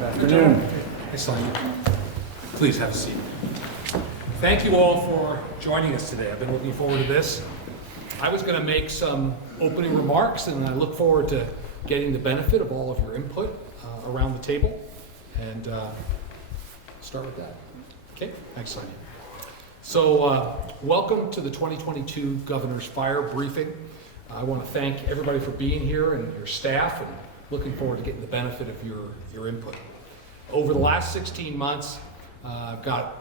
Afternoon. Hey, Sonya. Please have a seat. Thank you all for joining us today. I've been looking forward to this. I was going to make some opening remarks, and I look forward to getting the benefit of all of your input around the table. And start with that. Okay, thanks, Sonya. So, welcome to the 2022 Governor's Fire Briefing. I want to thank everybody for being here and your staff, and looking forward to getting the benefit of your input. Over the last 16 months, I've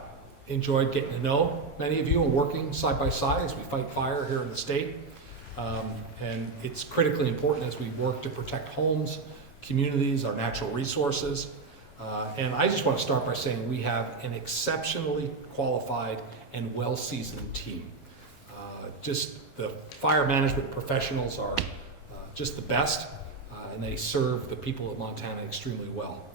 enjoyed getting to know many of you and working side by side as we fight fire here in the state. And it's critically important as we work to protect homes, communities, our natural resources. And I just want to start by saying we have an exceptionally qualified and well-seasoned team. Just the fire management professionals are just the best, and they serve the people of Montana extremely well.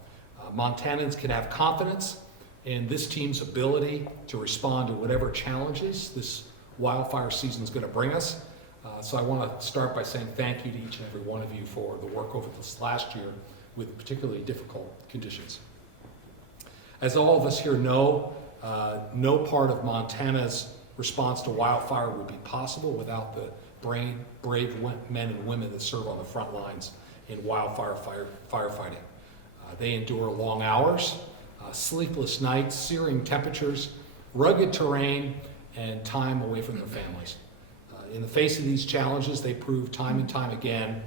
Montanans can have confidence in this team's ability to respond to whatever challenges this wildfire season is going to bring us. So I want to start by saying thank you to each and every one of you for the work over this last year with particularly difficult conditions. As all of us here know, no part of Montana's response to wildfire would be possible without the brave men and women that serve on the front lines in wildfire firefighting. They endure long hours, sleepless nights, searing temperatures, rugged terrain, and time away from their families. In the face of these challenges, they prove time and time again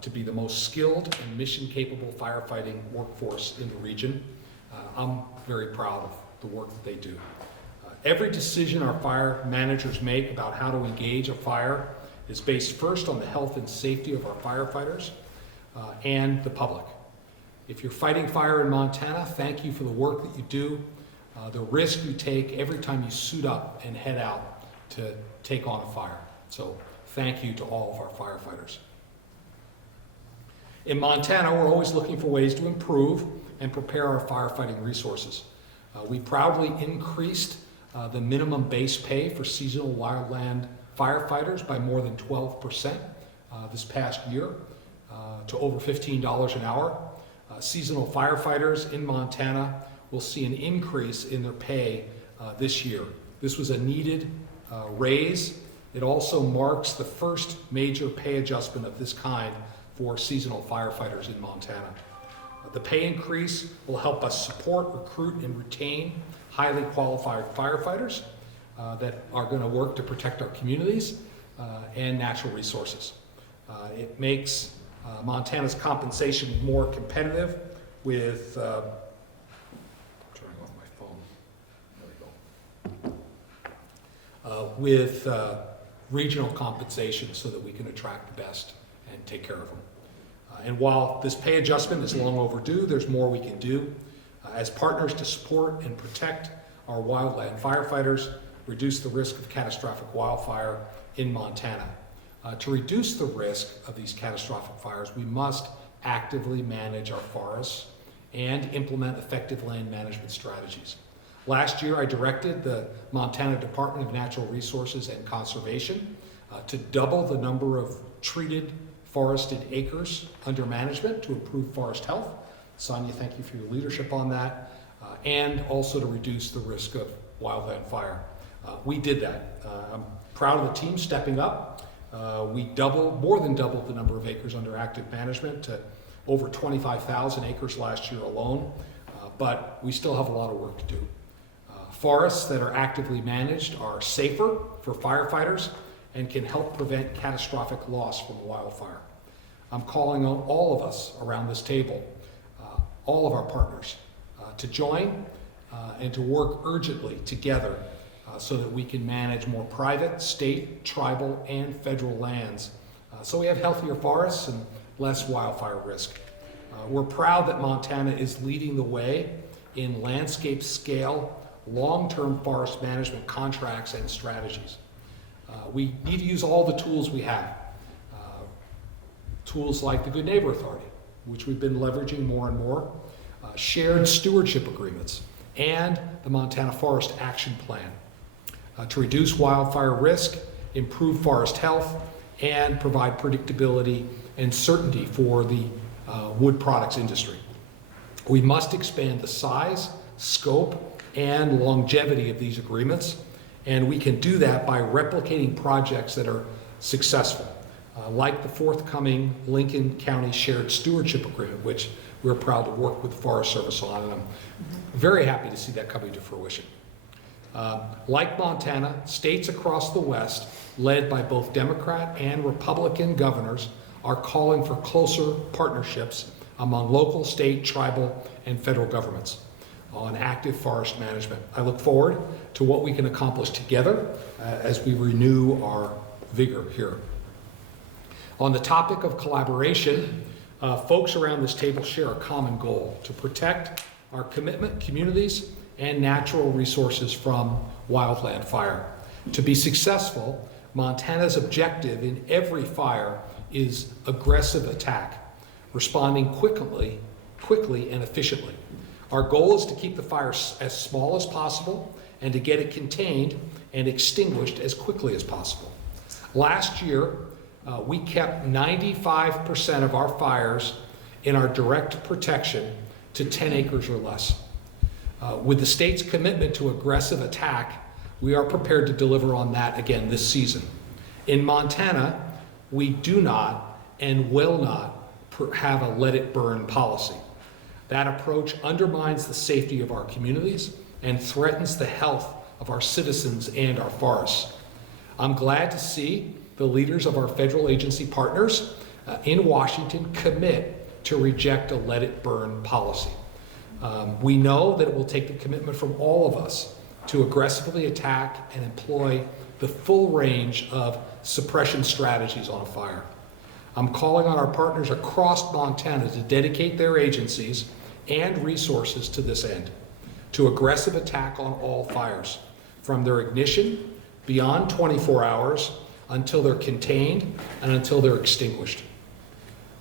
to be the most skilled and mission-capable firefighting workforce in the region. I'm very proud of the work that they do. Every decision our fire managers make about how to engage a fire is based first on the health and safety of our firefighters and the public. If you're fighting fire in Montana, thank you for the work that you do, the risk you take every time you suit up and head out to take on a fire. So thank you to all of our firefighters. In Montana, we're always looking for ways to improve and prepare our firefighting resources. We proudly increased the minimum base pay for seasonal wildland firefighters by more than 12% this past year to over $15 an hour. Seasonal firefighters in Montana will see an increase in their pay this year. This was a needed raise. It also marks the first major pay adjustment of this kind for seasonal firefighters in Montana. The pay increase will help us support, recruit, and retain highly qualified firefighters that are going to work to protect our communities and natural resources. It makes Montana's compensation more competitive with, turning off my phone, there we go, with regional compensation so that we can attract the best and take care of them. And while this pay adjustment is long overdue, there's more we can do as partners to support and protect our wildland firefighters, reduce the risk of catastrophic wildfire in Montana. To reduce the risk of these catastrophic fires, we must actively manage our forests and implement effective land management strategies. Last year, I directed the Montana Department of Natural Resources and Conservation to double the number of treated forested acres under management to improve forest health. Sonya, thank you for your leadership on that, and also to reduce the risk of wildland fire. We did that. I'm proud of the team stepping up. We more than doubled the number of acres under active management to over 25,000 acres last year alone, but we still have a lot of work to do. Forests that are actively managed are safer for firefighters and can help prevent catastrophic loss from a wildfire. I'm calling on all of us around this table, all of our partners, to join and to work urgently together so that we can manage more private, state, tribal, and federal lands so we have healthier forests and less wildfire risk. We're proud that Montana is leading the way in landscape scale, long-term forest management contracts and strategies. We need to use all the tools we have. Tools like the Good Neighbor Authority, which we've been leveraging more and more, shared stewardship agreements, and the Montana Forest Action Plan. to reduce wildfire risk, improve forest health, and provide predictability and certainty for the wood products industry. We must expand the size, scope, and longevity of these agreements, and we can do that by replicating projects that are successful, like the forthcoming Lincoln County Shared Stewardship Agreement, which we're proud to work with the Forest Service on, and I'm very happy to see that coming to fruition. Like Montana, states across the West, led by both Democrat and Republican governors, are calling for closer partnerships among local, state, tribal, and federal governments on active forest management. I look forward to what we can accomplish together as we renew our vigor here. On the topic of collaboration, folks around this table share a common goal: to protect our communities and natural resources from wildland fire. To be successful, Montana's objective in every fire is aggressive attack, responding quickly and efficiently. Our goal is to keep the fire as small as possible and to get it contained and extinguished as quickly as possible. Last year, we kept 95% of our fires in our direct protection to 10 acres or less. With the state's commitment to aggressive attack, we are prepared to deliver on that again this season. In Montana, we do not and will not have a let it burn policy. That approach undermines the safety of our communities and threatens the health of our citizens and our forests. I'm glad to see the leaders of our federal agency partners in Washington commit to reject a let it burn policy. We know that it will take the commitment from all of us to aggressively attack and employ the full range of suppression strategies on a fire. I'm calling on our partners across Montana to dedicate their agencies and resources to this end, to aggressive attack on all fires, from their ignition beyond 24 hours until they're contained and until they're extinguished.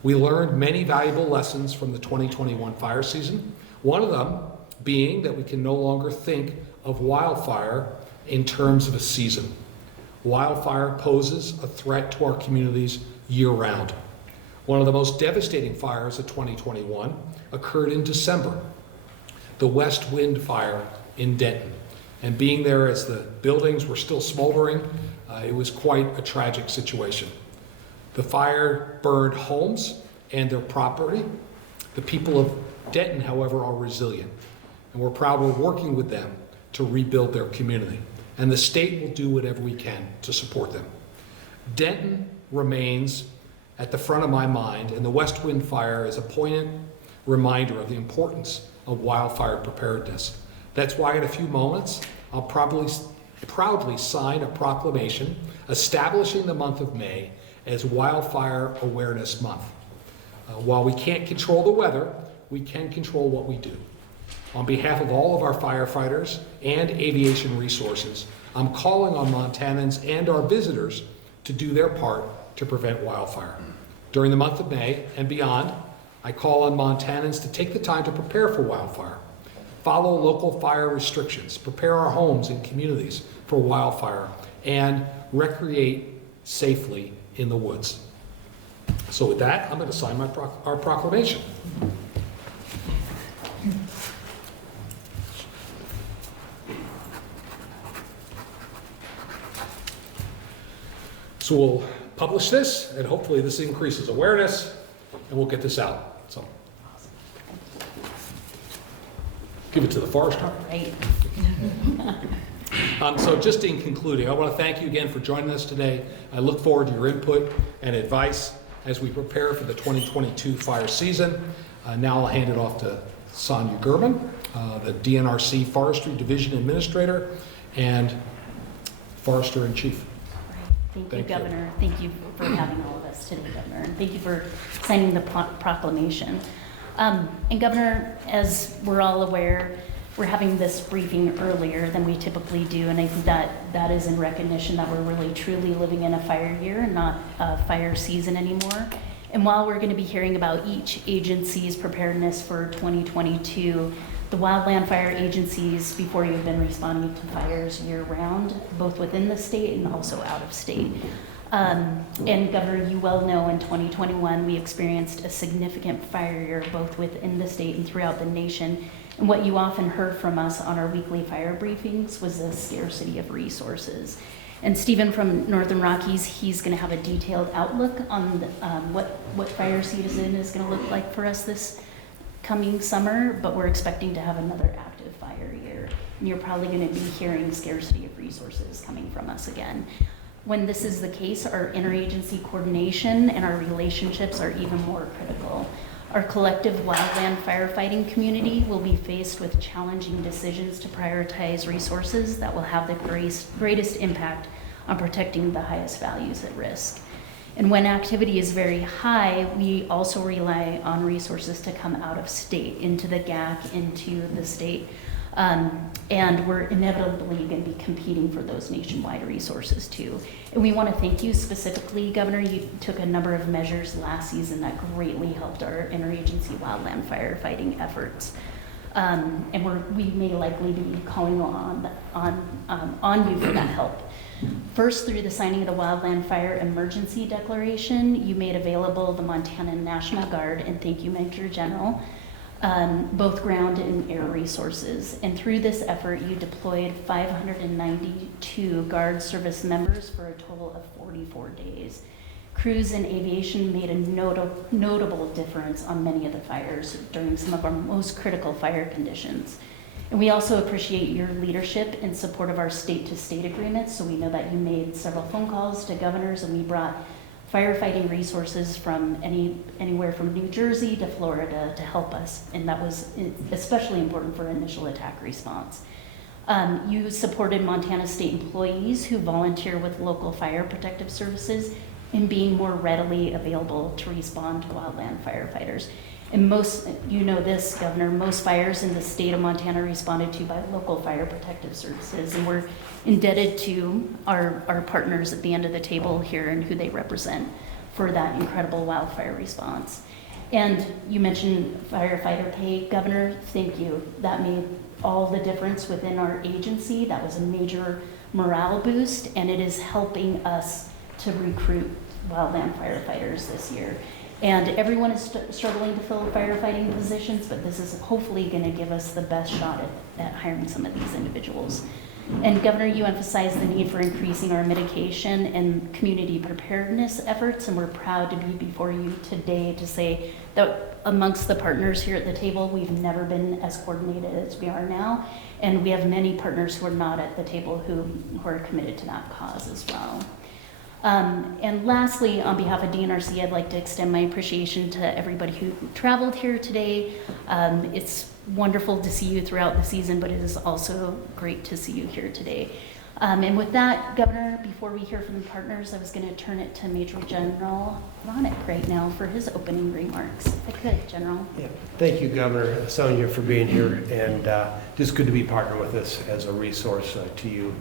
We learned many valuable lessons from the 2021 fire season, one of them being that we can no longer think of wildfire in terms of a season. Wildfire poses a threat to our communities year-round. One of the most devastating fires of 2021 occurred in December, the West Wind fire in Denton. And being there as the buildings were still smoldering, it was quite a tragic situation. The fire burned homes and their property. The people of Denton, however, are resilient, and we're proud we're working with them to rebuild their community. And the state will do whatever we can to support them. Denton remains at the front of my mind, and the West Wind fire is a poignant reminder of the importance of wildfire preparedness. That's why in a few moments, I'll proudly sign a proclamation establishing the month of May as Wildfire Awareness Month. While we can't control the weather, we can control what we do. On behalf of all of our firefighters and aviation resources, I'm calling on Montanans and our visitors to do their part to prevent wildfire. During the month of May and beyond, I call on Montanans to take the time to prepare for wildfire, follow local fire restrictions, prepare our homes and communities for wildfire, and recreate safely in the woods. So with that, I'm going to sign our proclamation. So we'll publish this, and hopefully this increases awareness, and we'll get this out. So give it to the forester. Great. So just in concluding, I want to thank you again for joining us today. I look forward to your input and advice as we prepare for the 2022 fire season. Now I'll hand it off to Sonya Germann, the DNRC Forestry Division Administrator and Forester in Chief. Thank you, Governor. Thank you for having all of us today, Governor. And thank you for signing the proclamation. And Governor, as we're all aware, we're having this briefing earlier than we typically do, and I think that is in recognition that we're really truly living in a fire year and not a fire season anymore. And while we're going to be hearing about each agency's preparedness for 2022, The wildland fire agencies before you have been responding to fires year-round, both within the state and also out of state. And Governor, you well know in 2021 we experienced a significant fire year both within the state and throughout the nation. And what you often heard from us on our weekly fire briefings was the scarcity of resources. And Stephen from Northern Rockies, he's going to have a detailed outlook on what fire season is going to look like for us this coming summer, but we're expecting to have another active fire year. And you're probably going to be hearing scarcity of resources coming from us again. When this is the case, our interagency coordination and our relationships are even more critical. Our collective wildland firefighting community will be faced with challenging decisions to prioritize resources that will have the greatest impact on protecting the highest values at risk. And when activity is very high, we also rely on resources to come out of state, into the GAC, into the state. And we're inevitably going to be competing for those nationwide resources too. And we want to thank you specifically, Governor. You took a number of measures last season that greatly helped our interagency wildland firefighting efforts. And we may likely be calling on you for that help. First, through the signing of the Wildland Fire Emergency Declaration, you made available the Montana National Guard, and thank you, Major General, both ground and air resources. And through this effort, you deployed 592 Guard service members for a total of 44 days. Crews and aviation made a notable difference on many of the fires during some of our most critical fire conditions. And we also appreciate your leadership in support of our state-to-state agreements. So we know that you made several phone calls to governors, and we brought firefighting resources from anywhere from New Jersey to Florida to help us. And that was especially important for initial attack response. You supported Montana state employees who volunteer with local fire protective services in being more readily available to respond to wildland firefighters. And you know this, Governor, most fires in the state of Montana responded to by local fire protective services. And we're indebted to our partners at the end of the table here and who they represent for that incredible wildfire response. And you mentioned firefighter pay, Governor, thank you. That made all the difference within our agency. That was a major morale boost, and it is helping us to recruit wildland firefighters this year. And everyone is struggling to fill firefighting positions, but this is hopefully going to give us the best shot at hiring some of these individuals. And Governor, you emphasized the need for increasing our mitigation and community preparedness efforts, and we're proud to be before you today to say that amongst the partners here at the table, we've never been as coordinated as we are now, and we have many partners who are not at the table who are committed to that cause as well. And lastly, on behalf of DNRC, I'd like to extend my appreciation to everybody who traveled here today. It's wonderful to see you throughout the season, but it is also great to see you here today. And with that, Governor, before we hear from the partners, I was going to turn it to Major General Ronick right now for his opening remarks. If I could, General. Yeah. Thank you, Governor Sonya, for being here, and just good to be partnered with us as a resource to you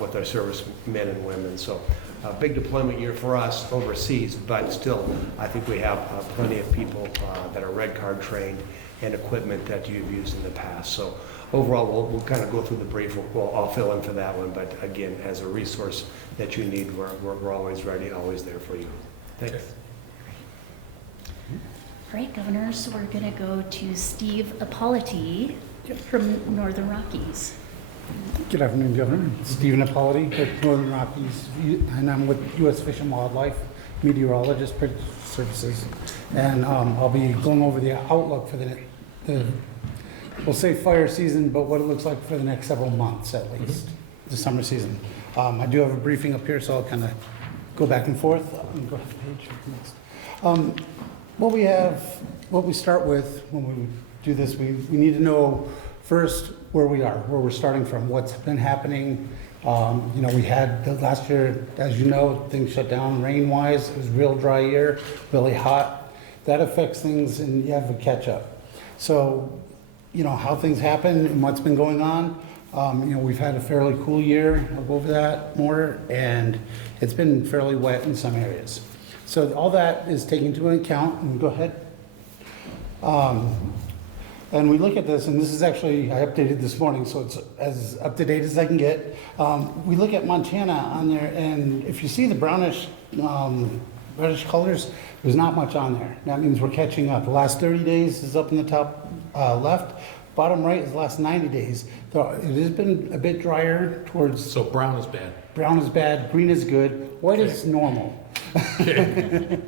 with our servicemen and women. So. A big deployment year for us overseas, but still, I think we have plenty of people that are red card trained and equipment that you've used in the past. So overall, we'll kind of go through the brief. I'll fill in for that one, but again, as a resource that you need, we're always ready, always there for you. Thanks. Great, Governor. So we're going to go to Steve Ippoliti from Northern Rockies. Good afternoon, Governor. Stephen Ippoliti with Northern Rockies, and I'm with U.S. Fish and Wildlife, meteorologist, Predictive Services. And I'll be going over the outlook for we'll say fire season, but what it looks like for the next several months at least, the summer season. I do have a briefing up here, so I'll kind of go back and forth. Go ahead, page next. What we start with when we do this, we need to know first where we are, where we're starting from, what's been happening. We had the last year, as you know, things shut down rain-wise. It was a real dry year, really hot. That affects things, and you have a catch-up. So, how things happen and what's been going on. We've had a fairly cool year. I'll go over that more, and it's been fairly wet in some areas. So all that is taken into account. And go ahead. And we look at this, and this is actually, I updated this morning, so it's as up to date as I can get. We look at Montana on there, and if you see the brownish, reddish colors, there's not much on there. That means we're catching up. The last 30 days is up in the top left. Bottom right is the last 90 days. So it has been a bit drier towards, So brown is bad. brown is bad, green is good, white is normal. Okay.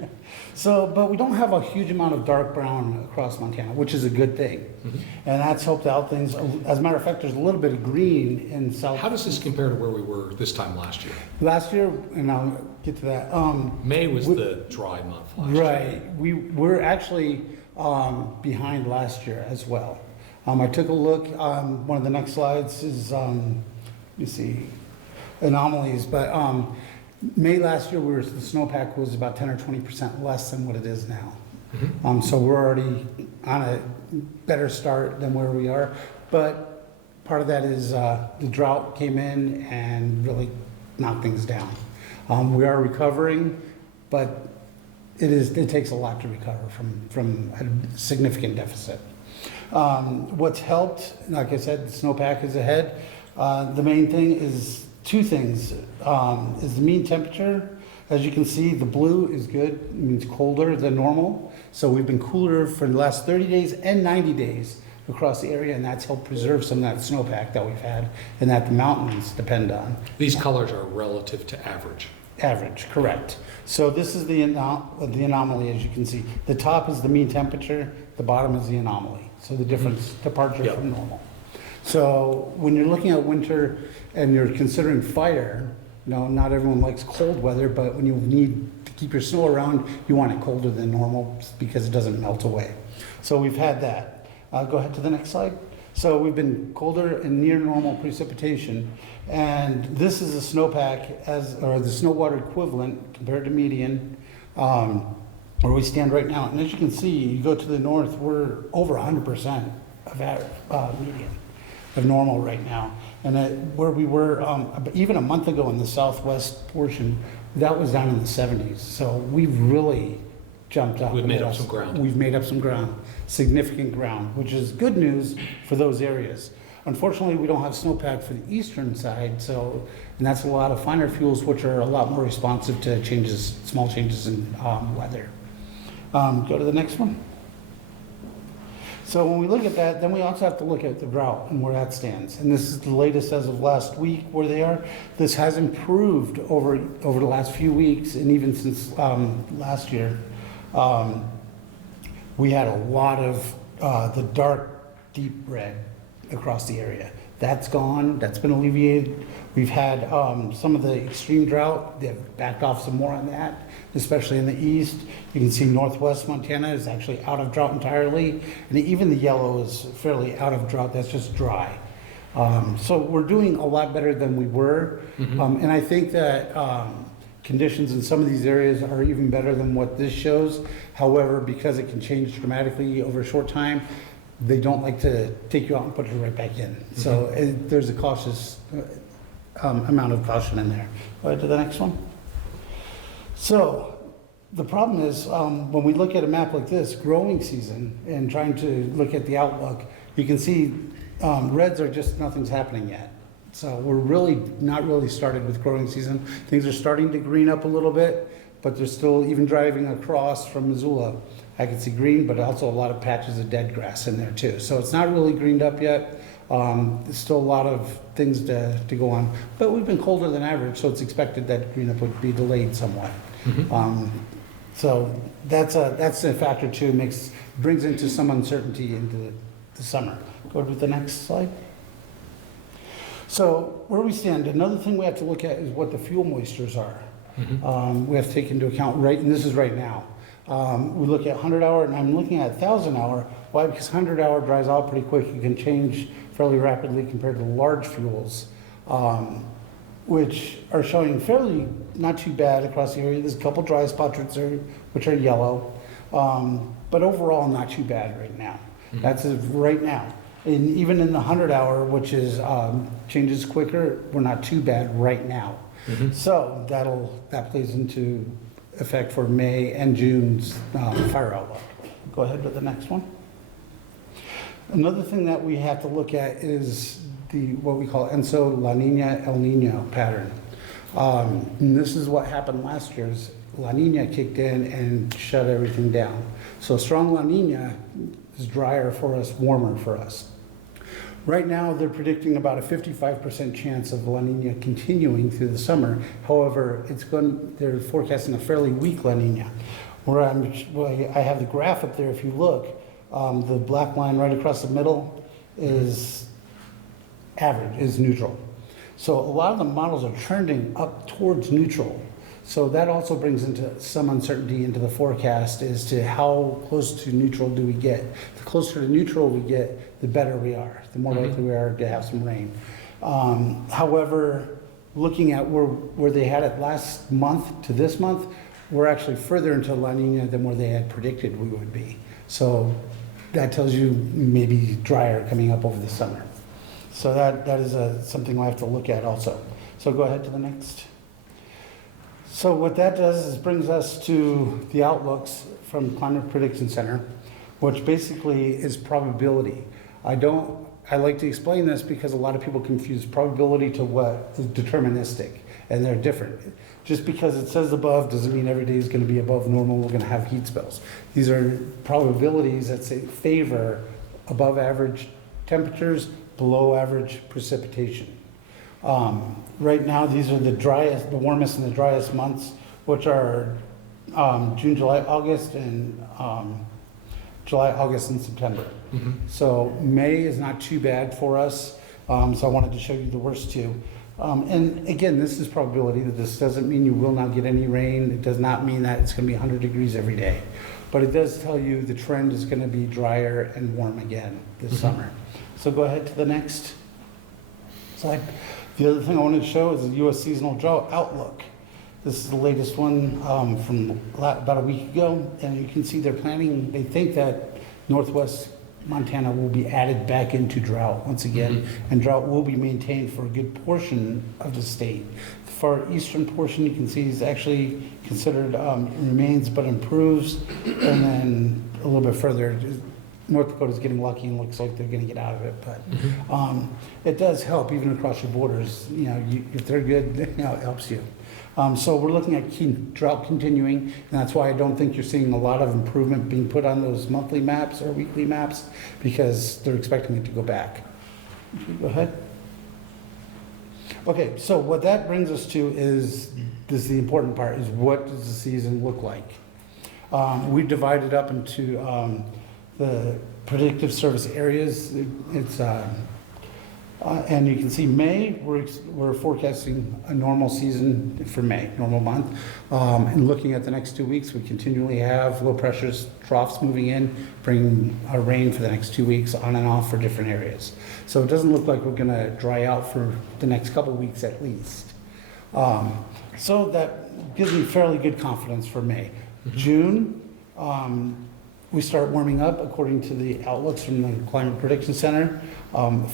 So, but we don't have a huge amount of dark brown across Montana, which is a good thing. And that's helped out things. As a matter of fact, there's a little bit of green in south. How does this compare to where we were this time last year? Last year, and I'll get to that. May was the dry month last year. Right, we're actually behind last year as well. I took a look, one of the next slides is, let me see, anomalies, but May last year, the snowpack was about 10 or 20% less than what it is now. So we're already on a better start than where we are, but part of that is the drought came in and really knocked things down. We are recovering, but it takes a lot to recover from a significant deficit. What's helped, like I said, the snowpack is ahead. The main thing is two things, is the mean temperature. As you can see, the blue is good, it means colder than normal. So we've been cooler for the last 30 days and 90 days across the area, and that's helped preserve some of that snowpack that we've had and that the mountains depend on. These colors are relative to average. Average, correct. So this is the anomaly, as you can see. The top is the mean temperature, the bottom is the anomaly. So the difference, departure Yep. from normal. So when you're looking at winter and you're considering fire, not everyone likes cold weather, but when you need to keep your snow around, you want it colder than normal because it doesn't melt away. So we've had that. Go ahead to the next slide. So we've been colder and near normal precipitation, and this is a snowpack or the snow water equivalent compared to median, where we stand right now. And as you can see, you go to the north, we're over 100% of median of normal right now. And where we were even a month ago in the southwest portion, that was down in the 70s. So we've really jumped up. We've made up some ground. We've made up some ground, significant ground, which is good news for those areas. Unfortunately, we don't have snowpack for the eastern side, and that's a lot of finer fuels, which are a lot more responsive to changes, small changes in weather. Go to the next one. So when we look at that, then we also have to look at the drought and where that stands. And this is the latest as of last week where they are. This has improved over the last few weeks and even since last year. We had a lot of the dark, deep red across the area. That's gone, that's been alleviated. We've had some of the extreme drought, they've backed off some more on that, especially in the east. You can see northwest Montana is actually out of drought entirely, and even the yellow is fairly out of drought, that's just dry. So we're doing a lot better than we were, and I think that conditions in some of these areas are even better than what this shows. However, because it can change dramatically over a short time, they don't like to take you out and put it right back in. So there's a cautious amount of caution in there. Go ahead to the next one. So the problem is when we look at a map like this, growing season, and trying to look at the outlook, you can see reds are just nothing's happening yet. So we're really not really started with growing season. Things are starting to green up a little bit, but they're still, even driving across from Missoula, I can see green, but also a lot of patches of dead grass in there too. So it's not really greened up yet. There's still a lot of things to go on, but we've been colder than average, so it's expected that green up would be delayed somewhat. So that's a factor too, brings into some uncertainty into the summer. Go to the next slide. So where we stand, another thing we have to look at is what the fuel moistures are. We have to take into account, and this is right now. We look at 100 hour, and I'm looking at 1,000 hour. Why? Because 100 hour dries out pretty quick. You can change fairly rapidly compared to large fuels, which are showing fairly not too bad across the area. There's a couple dry spots which are yellow, but overall not too bad right now. That's right now. And even in the 100 hour, which is changes quicker, we're not too bad right now. So that plays into effect for May and June's fire outlook. Go ahead with the next one. Another thing that we have to look at is what we call Enso La Nina El Nino pattern. And this is what happened last year. Is La Nina kicked in and shut everything down. So strong La Nina is drier for us, warmer for us. Right now, they're predicting about a 55% chance of La Nina continuing through the summer. However, they're forecasting a fairly weak La Nina. I have the graph up there. If you look, the black line right across the middle is average, is neutral. So a lot of the models are trending up towards neutral. So that also brings into some uncertainty into the forecast as to how close to neutral do we get. The closer to neutral we get, the better we are, the more likely we are to have some rain. However, looking at where they had it last month to this month, we're actually further into La Nina than where they had predicted we would be. So that tells you maybe drier coming up over the summer. So that is something we'll have to look at also. So go ahead to the next. So what that does is brings us to the outlooks from Climate Prediction Center, which basically is probability. I like to explain this because a lot of people confuse probability to what is deterministic, and they're different. Just because it says above doesn't mean every day is going to be above normal, we're going to have heat spells. These are probabilities that say favor above average temperatures, below average precipitation. Right now, these are the warmest and the driest months, which are June, July, August, and July, August, and September. So May is not too bad for us. So I wanted to show you the worst two. And again, this is probability. This doesn't mean you will not get any rain. It does not mean that it's going to be 100 degrees every day. But it does tell you the trend is going to be drier and warm again this summer. So go ahead to the next slide. The other thing I wanted to show is the U.S. Seasonal Drought Outlook. This is the latest one from about a week ago, and you can see they're planning, they think that northwest Montana will be added back into drought once again, and drought will be maintained for a good portion of the state. The far eastern portion you can see is actually considered remains but improves, and then a little bit further, North Dakota's getting lucky and looks like they're going to get out of it, but it does help even across your borders. If they're good, it helps you. So we're looking at drought continuing, and that's why I don't think you're seeing a lot of improvement being put on those monthly maps or weekly maps, because they're expecting it to go back. Go ahead. Okay, so what that brings us to is the important part, is what does the season look like? We divided up into the predictive service areas. It's and you can see May, we're forecasting a normal season for May, normal month. And looking at the next 2 weeks, we continually have low pressures troughs moving in, bringing our rain for the next 2 weeks on and off for different areas. So it doesn't look like we're gonna dry out for the next couple of weeks at least. So that gives me fairly good confidence for May. June, we start warming up according to the outlooks from the Climate Prediction Center.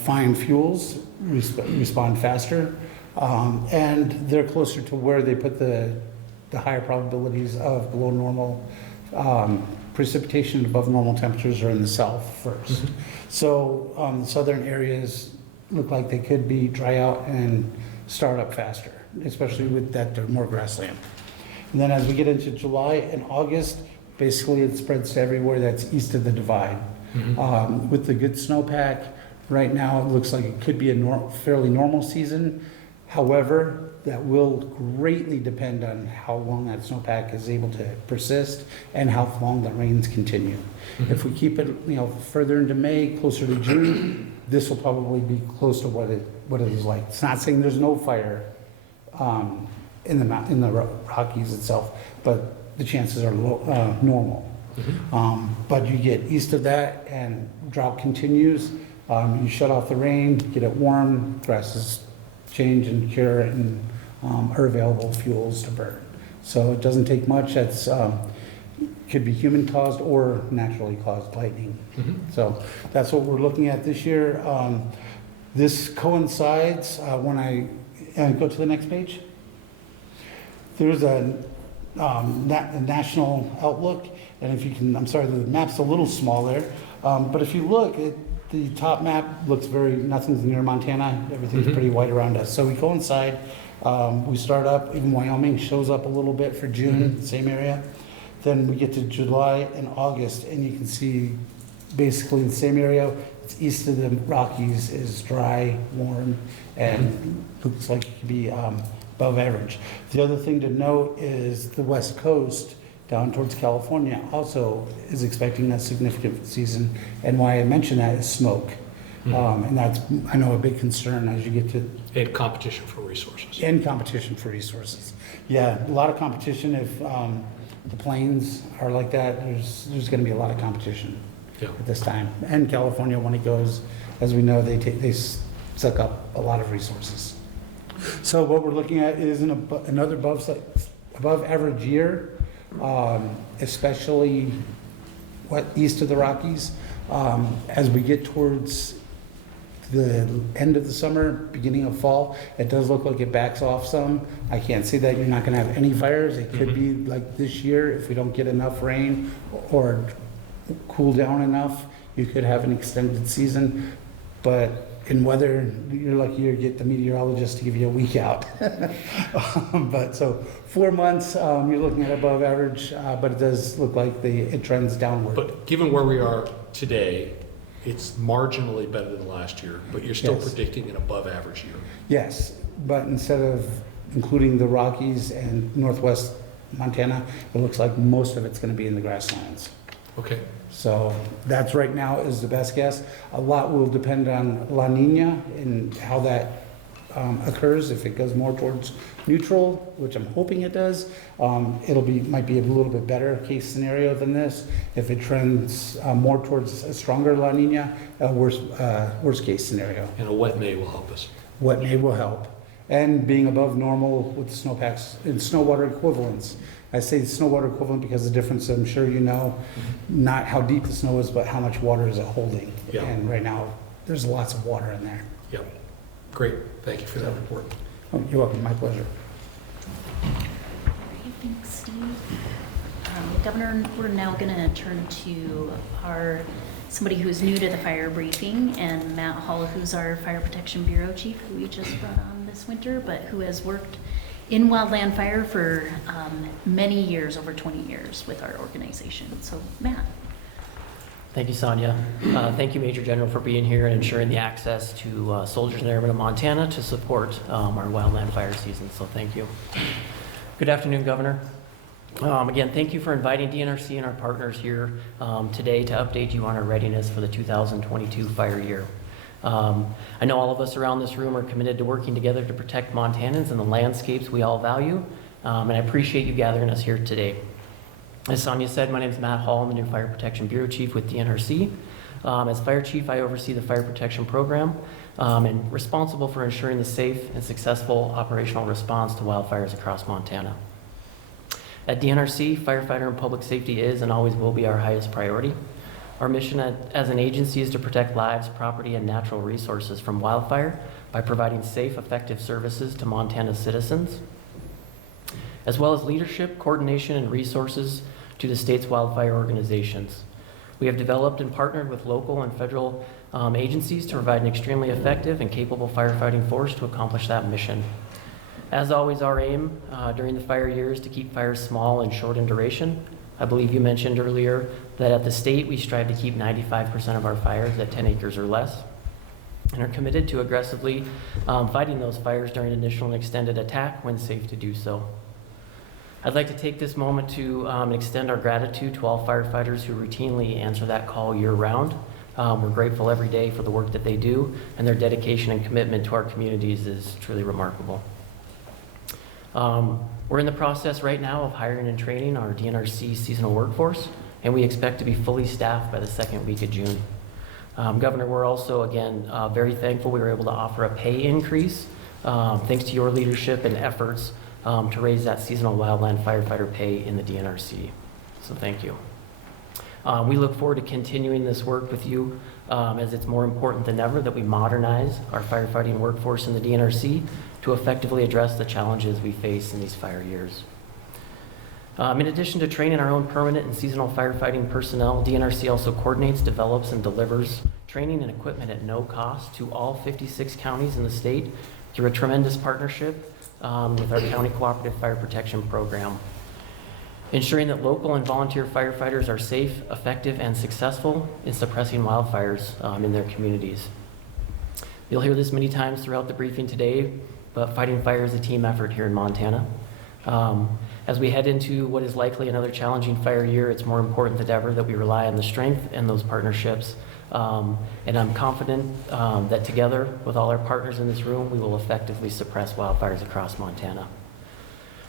Fine fuels respond faster, and they're closer to where they put the higher probabilities of below normal precipitation, above normal temperatures are in the south first. So the southern areas look like they could be dry out and start up faster, especially with that they're more grassland. And then as we get into July and August, basically it spreads to everywhere that's east of the divide. With the good snowpack, right now it looks like it could be a fairly normal season. However, that will greatly depend on how long that snowpack is able to persist and how long the rains continue. If we keep it, further into May, closer to June, this will probably be close to what it is like. It's not saying there's no fire in the Rockies itself, but the chances are normal. But you get east of that and drought continues. You shut off the rain, get it warm, grasses change and cure, and are available fuels to burn. So it doesn't take much. That's could be human caused or naturally caused lightning. So that's what we're looking at this year. This coincides when I go to the next page. There's a national outlook, and if you can, I'm sorry, the map's a little small there, but if you look, the top map looks nothing's near Montana. Everything's pretty white around us. So we go inside, we start up, even Wyoming shows up a little bit for June, same area. Then we get to July and August, and you can see basically the same area. It's east of the Rockies is dry, warm, and looks like it could be above average. The other thing to note is the West Coast down towards California also is expecting a significant season. And why I mention that is smoke. And that's, I know, a big concern as you get to... And competition for resources. And competition for resources. Yeah, a lot of competition. If the plains are like that, there's going to be a lot of competition at this time. And California, when it goes, as we know, they suck up a lot of resources. So what we're looking at is another above average year, especially east of the Rockies. As we get towards the end of the summer, beginning of fall, it does look like it backs off some. I can't say that you're not going to have any fires. It could be like this year, if we don't get enough rain or cool down enough, you could have an extended season. But in weather, you're lucky you get the meteorologist to give you a week out. But so 4 months, you're looking at above average, but it does look like it trends downward. But given where we are today, it's marginally better than last year, but you're still predicting an above average year. Yes, but instead of including the Rockies and northwest Montana, it looks like most of it's going to be in the grasslands. Okay. So that's right now is the best guess. A lot will depend on La Nina and how that occurs. If it goes more towards neutral, which I'm hoping it does, might be a little bit better case scenario than this. If it trends more towards a stronger La Nina, worst case scenario. And a wet May will help us. Wet May will help. And being above normal with snowpacks and snow water equivalents. I say snow water equivalent because the difference, I'm sure you know, not how deep the snow is, but how much water is it holding. Yeah. And right now, there's lots of water in there. Yep. Great. Thank you for that report. Oh, you're welcome. My pleasure. Great, thanks, Steve. Governor, we're now going to turn to somebody who's new to the fire briefing, and Matt Hall, who's our Fire Protection Bureau Chief, who we just brought on this winter, but who has worked in wildland fire for many years, over 20 years with our organization. So, Matt. Thank you, Sonya. Thank you, Major General, for being here and ensuring the access to soldiers and airmen of Montana to support our wildland fire season. So thank you. Good afternoon, Governor. Again, thank you for inviting DNRC and our partners here today to update you on our readiness for the 2022 fire year. I know all of us around this room are committed to working together to protect Montanans and the landscapes we all value, and I appreciate you gathering us here today. As Sonya said, my name is Matt Hall. I'm the new Fire Protection Bureau Chief with DNRC. As Fire Chief, I oversee the Fire Protection Program and responsible for ensuring the safe and successful operational response to wildfires across Montana. At DNRC, firefighter and public safety is and always will be our highest priority. Our mission as an agency is to protect lives, property, and natural resources from wildfire by providing safe, effective services to Montana's citizens, as well as leadership, coordination, and resources to the state's wildfire organizations. We have developed and partnered with local and federal agencies to provide an extremely effective and capable firefighting force to accomplish that mission. As always, our aim during the fire year is to keep fires small and short in duration. I believe you mentioned earlier that at the state, we strive to keep 95% of our fires at 10 acres or less, and are committed to aggressively fighting those fires during initial and extended attack when safe to do so. I'd like to take this moment to extend our gratitude to all firefighters who routinely answer that call year-round. We're grateful every day for the work that they do, and their dedication and commitment to our communities is truly remarkable. We're in the process right now of hiring and training our DNRC seasonal workforce, and we expect to be fully staffed by the second week of June. Governor, we're also, again, very thankful we were able to offer a pay increase thanks to your leadership and efforts to raise that seasonal wildland firefighter pay in the DNRC. So thank you. We look forward to continuing this work with you as it's more important than ever that we modernize our firefighting workforce in the DNRC to effectively address the challenges we face in these fire years. In addition to training our own permanent and seasonal firefighting personnel, DNRC also coordinates, develops, and delivers training and equipment at no cost to all 56 counties in the state through a tremendous partnership with our County Cooperative Fire Protection Program. Ensuring that local and volunteer firefighters are safe, effective, and successful in suppressing wildfires in their communities. You'll hear this many times throughout the briefing today, but fighting fire is a team effort here in Montana. As we head into what is likely another challenging fire year, it's more important than ever that we rely on the strength and those partnerships. And I'm confident that together with all our partners in this room, we will effectively suppress wildfires across Montana.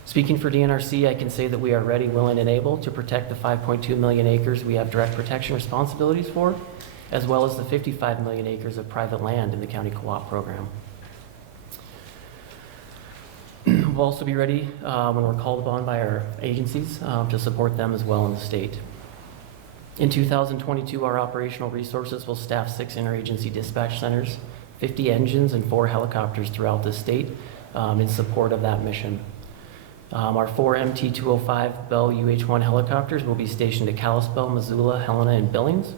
Speaking for DNRC, I can say that we are ready, willing, and able to protect the 5.2 million acres we have direct protection responsibilities for, as well as the 55 million acres of private land in the county co-op program. We'll also be ready when we're called upon by our agencies to support them as well in the state. In 2022, our operational resources will staff 6 interagency dispatch centers, 50 engines, and 4 helicopters throughout the state in support of that mission. Our 4 MT-205 Bell UH-1 helicopters will be stationed at Kalispell, Missoula, Helena, and Billings,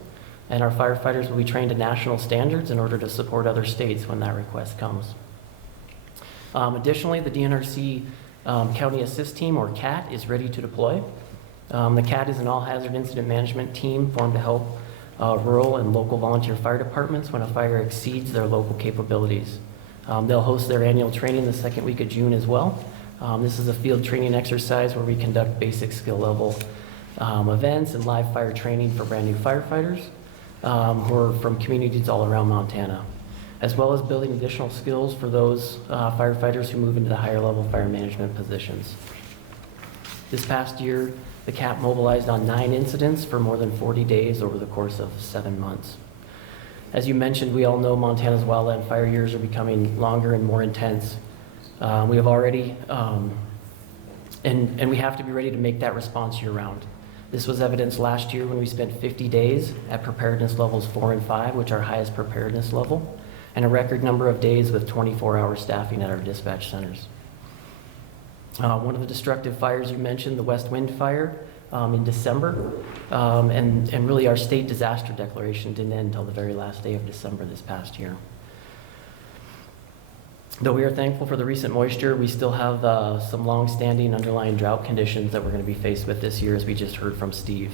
and our firefighters will be trained to national standards in order to support other states when that request comes. Additionally, the DNRC County Assist Team, or CAT, is ready to deploy. The CAT is an all-hazard incident management team formed to help rural and local volunteer fire departments when a fire exceeds their local capabilities. They'll host their annual training the second week of June as well. This is a field training exercise where we conduct basic skill level events and live fire training for brand new firefighters who are from communities all around Montana, as well as building additional skills for those firefighters who move into the higher level fire management positions. This past year, the CAT mobilized on 9 incidents for more than 40 days over the course of 7 months. As you mentioned, we all know Montana's wildland fire years are becoming longer and more intense. We have already, and we have to be ready to make that response year-round. This was evidenced last year when we spent 50 days at preparedness levels 4 and 5, which are our highest preparedness level, and a record number of days with 24-hour staffing at our dispatch centers. One of the destructive fires you mentioned, the West Wind Fire, in December, and really our state disaster declaration didn't end until the very last day of December this past year. Though we are thankful for the recent moisture, we still have some long-standing underlying drought conditions that we're going to be faced with this year, as we just heard from Steve.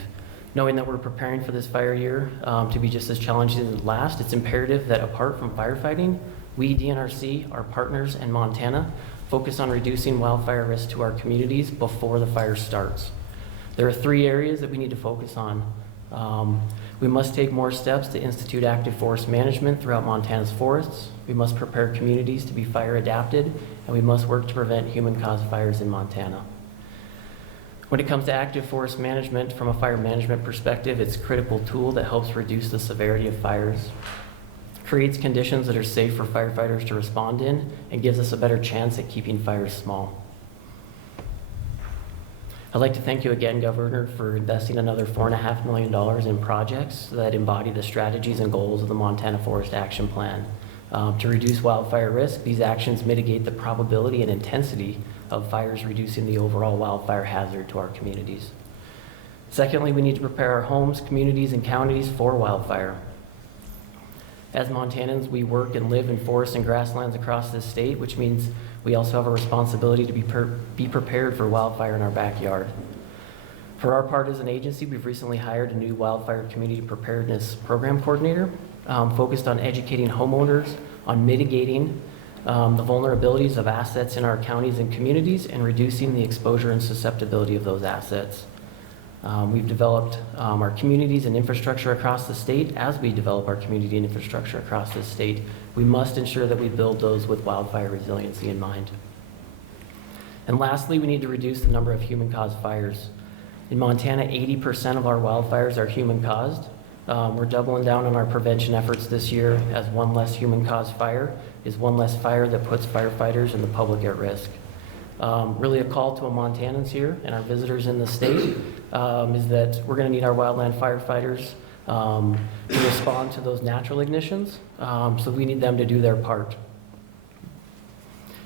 Knowing that we're preparing for this fire year to be just as challenging as the last, it's imperative that apart from firefighting, we, DNRC, our partners in Montana, focus on reducing wildfire risk to our communities before the fire starts. There are 3 areas that we need to focus on. We must take more steps to institute active forest management throughout Montana's forests. We must prepare communities to be fire adapted, and we must work to prevent human-caused fires in Montana. When it comes to active forest management, from a fire management perspective, it's a critical tool that helps reduce the severity of fires, creates conditions that are safe for firefighters to respond in, and gives us a better chance at keeping fires small. I'd like to thank you again, Governor, for investing another $4.5 million in projects that embody the strategies and goals of the Montana Forest Action Plan. To reduce wildfire risk, these actions mitigate the probability and intensity of fires, reducing the overall wildfire hazard to our communities. Secondly, we need to prepare our homes, communities, and counties for wildfire. As Montanans, we work and live in forests and grasslands across this state, which means we also have a responsibility to be prepared for wildfire in our backyard. For our part as an agency, we've recently hired a new wildfire community preparedness program coordinator focused on educating homeowners on mitigating the vulnerabilities of assets in our counties and communities and reducing the exposure and susceptibility of those assets. We've developed our communities and infrastructure across the state. As we develop our community and infrastructure across the state, we must ensure that we build those with wildfire resiliency in mind. And lastly, we need to reduce the number of human-caused fires. In Montana, 80% of our wildfires are human-caused. We're doubling down on our prevention efforts this year, as one less human-caused fire is one less fire that puts firefighters and the public at risk. Really a call to Montanans here and our visitors in the state is that we're going to need our wildland firefighters to respond to those natural ignitions, so we need them to do their part.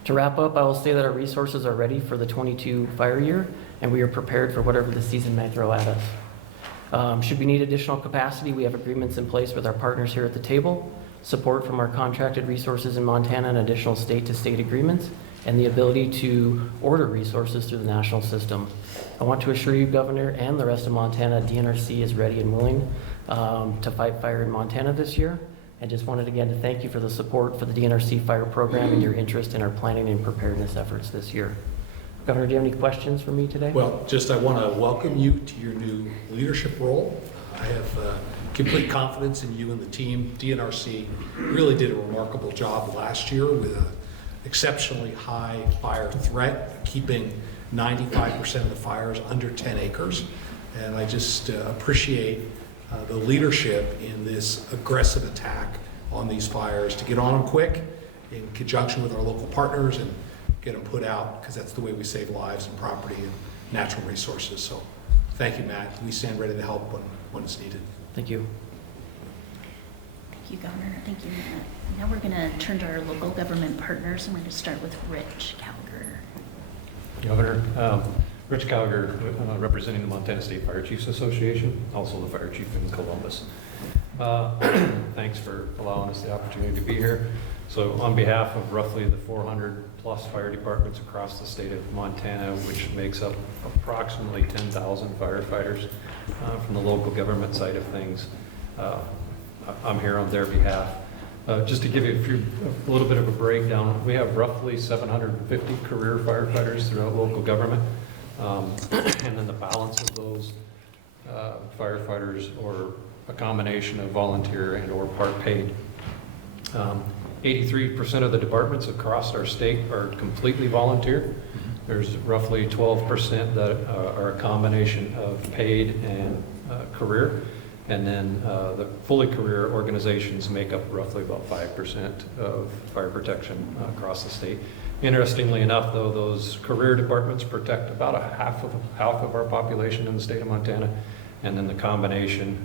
To wrap up, I will say that our resources are ready for the 22 fire year, and we are prepared for whatever the season may throw at us. Should we need additional capacity, we have agreements in place with our partners here at the table, support from our contracted resources in Montana and additional state-to-state agreements, and the ability to order resources through the national system. I want to assure you, Governor, and the rest of Montana, DNRC is ready and willing to fight fire in Montana this year. I just wanted again to thank you for the support for the DNRC fire program and your interest in our planning and preparedness efforts this year. Governor, do you have any questions for me today? Well, just I want to welcome you to your new leadership role. I have complete confidence in you and the team. DNRC really did a remarkable job last year with an exceptionally high fire threat, keeping 95% of the fires under 10 acres. And I just appreciate the leadership in this aggressive attack on these fires to get on them quick in conjunction with our local partners and get them put out, because that's the way we save lives and property and natural resources. So thank you, Matt. We stand ready to help when it's needed. Thank you. Thank you, Governor. Thank you, Matt. Now we're going to turn to our local government partners, and we're going to start with Rich Cowger. Governor, Rich Cowger, representing the Montana State Fire Chiefs Association, also the fire chief in Columbus. Thanks for allowing us the opportunity to be here. So on behalf of roughly the 400 plus fire departments across the state of Montana, which makes up approximately 10,000 firefighters from the local government side of things, I'm here on their behalf. Just to give you a little bit of a breakdown, we have roughly 750 career firefighters throughout local government. And then the balance of those firefighters are a combination of volunteer and or part paid. 83% of the departments across our state are completely volunteer. There's roughly 12% that are a combination of paid and career. And then the fully career organizations make up roughly about 5% of fire protection across the state. Interestingly enough, though, those career departments protect about half of our population in the state of Montana, and then the combination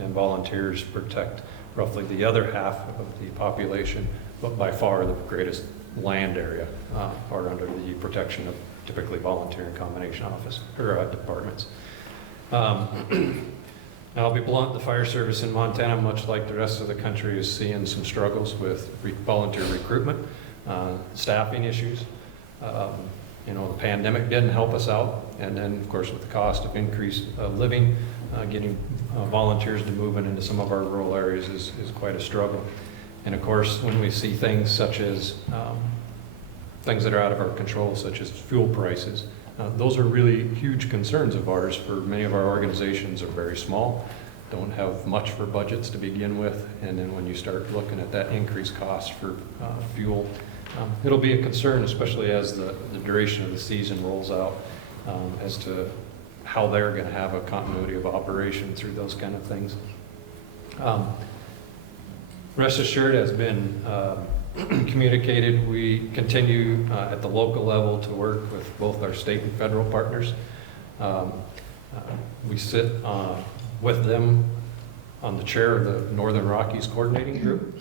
and volunteers protect roughly the other half of the population, but by far the greatest land area are under the protection of typically volunteer and combination office or departments. I'll be blunt, the fire service in Montana, much like the rest of the country, is seeing some struggles with volunteer recruitment. Staffing issues. The pandemic didn't help us out, and then of course with the cost of increased living, getting volunteers to move into some of our rural areas is quite a struggle. And of course, when we see things such as things that are out of our control, such as fuel prices, those are really huge concerns of ours. For many of our organizations are very small, don't have much for budgets to begin with, and then when you start looking at that increased cost for fuel, it'll be a concern, especially as the duration of the season rolls out, as to how they're going to have a continuity of operation through those kind of things. Rest assured, has been communicated. We continue at the local level to work with both our state and federal partners. We sit with them on the chair of the Northern Rockies Coordinating Group.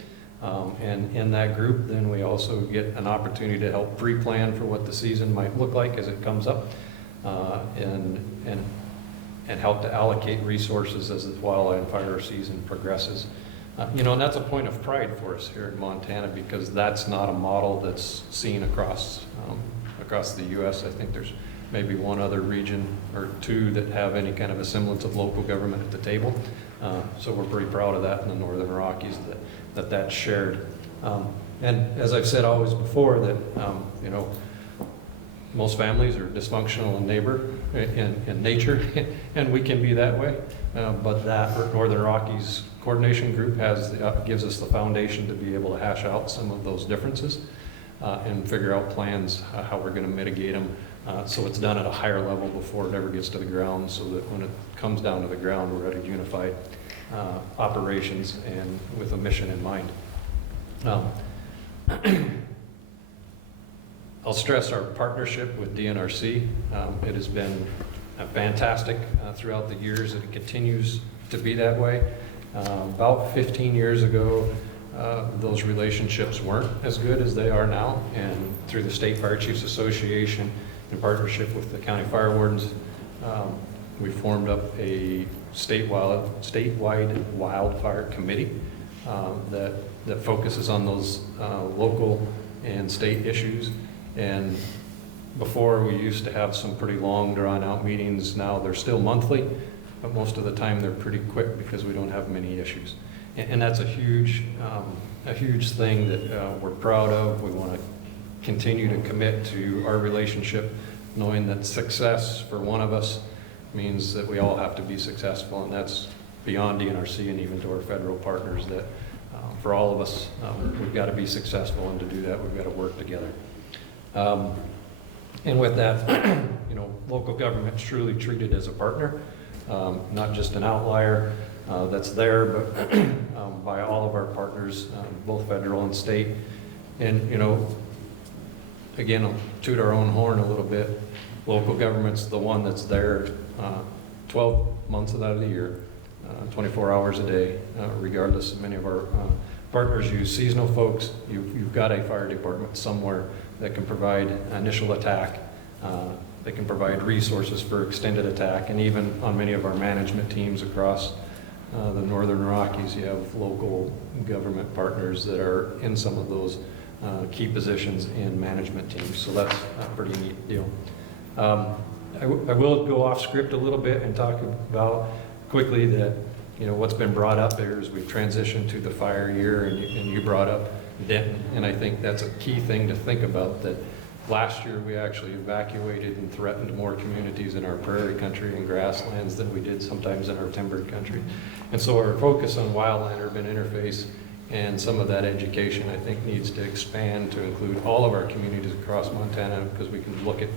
And in that group, then we also get an opportunity to help pre-plan for what the season might look like as it comes up, and help to allocate resources as the wildland fire season progresses. And that's a point of pride for us here in Montana, because that's not a model that's seen across the U.S. I think there's maybe one other region or two that have any kind of a semblance of local government at the table. So we're pretty proud of that in the Northern Rockies, that's shared. And as I've said always before, that most families are dysfunctional in nature, and we can be that way. But that Northern Rockies Coordination Group gives us the foundation to be able to hash out some of those differences and figure out plans how we're going to mitigate them. So it's done at a higher level before it ever gets to the ground, so that when it comes down to the ground, we're at a unified operations and with a mission in mind. I'll stress our partnership with DNRC. It has been fantastic throughout the years, and it continues to be that way. About 15 years ago, those relationships weren't as good as they are now. And through the State Fire Chiefs Association, in partnership with the county fire wardens, we formed up a statewide wildfire committee that focuses on those local and state issues. And before, we used to have some pretty long, drawn-out meetings. Now they're still monthly, but most of the time they're pretty quick because we don't have many issues. And that's a huge thing that we're proud of. We want to continue to commit to our relationship, knowing that success for one of us means that we all have to be successful, and that's beyond DNRC and even to our federal partners, that for all of us, we've got to be successful, and to do that, we've got to work together. And with that, local government's truly treated as a partner, not just an outlier that's there, but by all of our partners, both federal and state. And, again, I'll toot our own horn a little bit. Local government's the one that's there 12 months out of the year, 24 hours a day, regardless of many of our partners use seasonal folks. You've got a fire department somewhere that can provide initial attack. They can provide resources for extended attack, and even on many of our management teams across the Northern Rockies, you have local government partners that are in some of those key positions in management teams. So that's a pretty neat deal. I will go off script a little bit and talk about quickly that, what's been brought up there is we've transitioned to the fire year, and you brought up Denton, and I think that's a key thing to think about, that last year we actually evacuated and threatened more communities in our prairie country and grasslands than we did sometimes in our timbered country. And so our focus on wildland urban interface and some of that education, I think, needs to expand to include all of our communities across Montana, because we can look at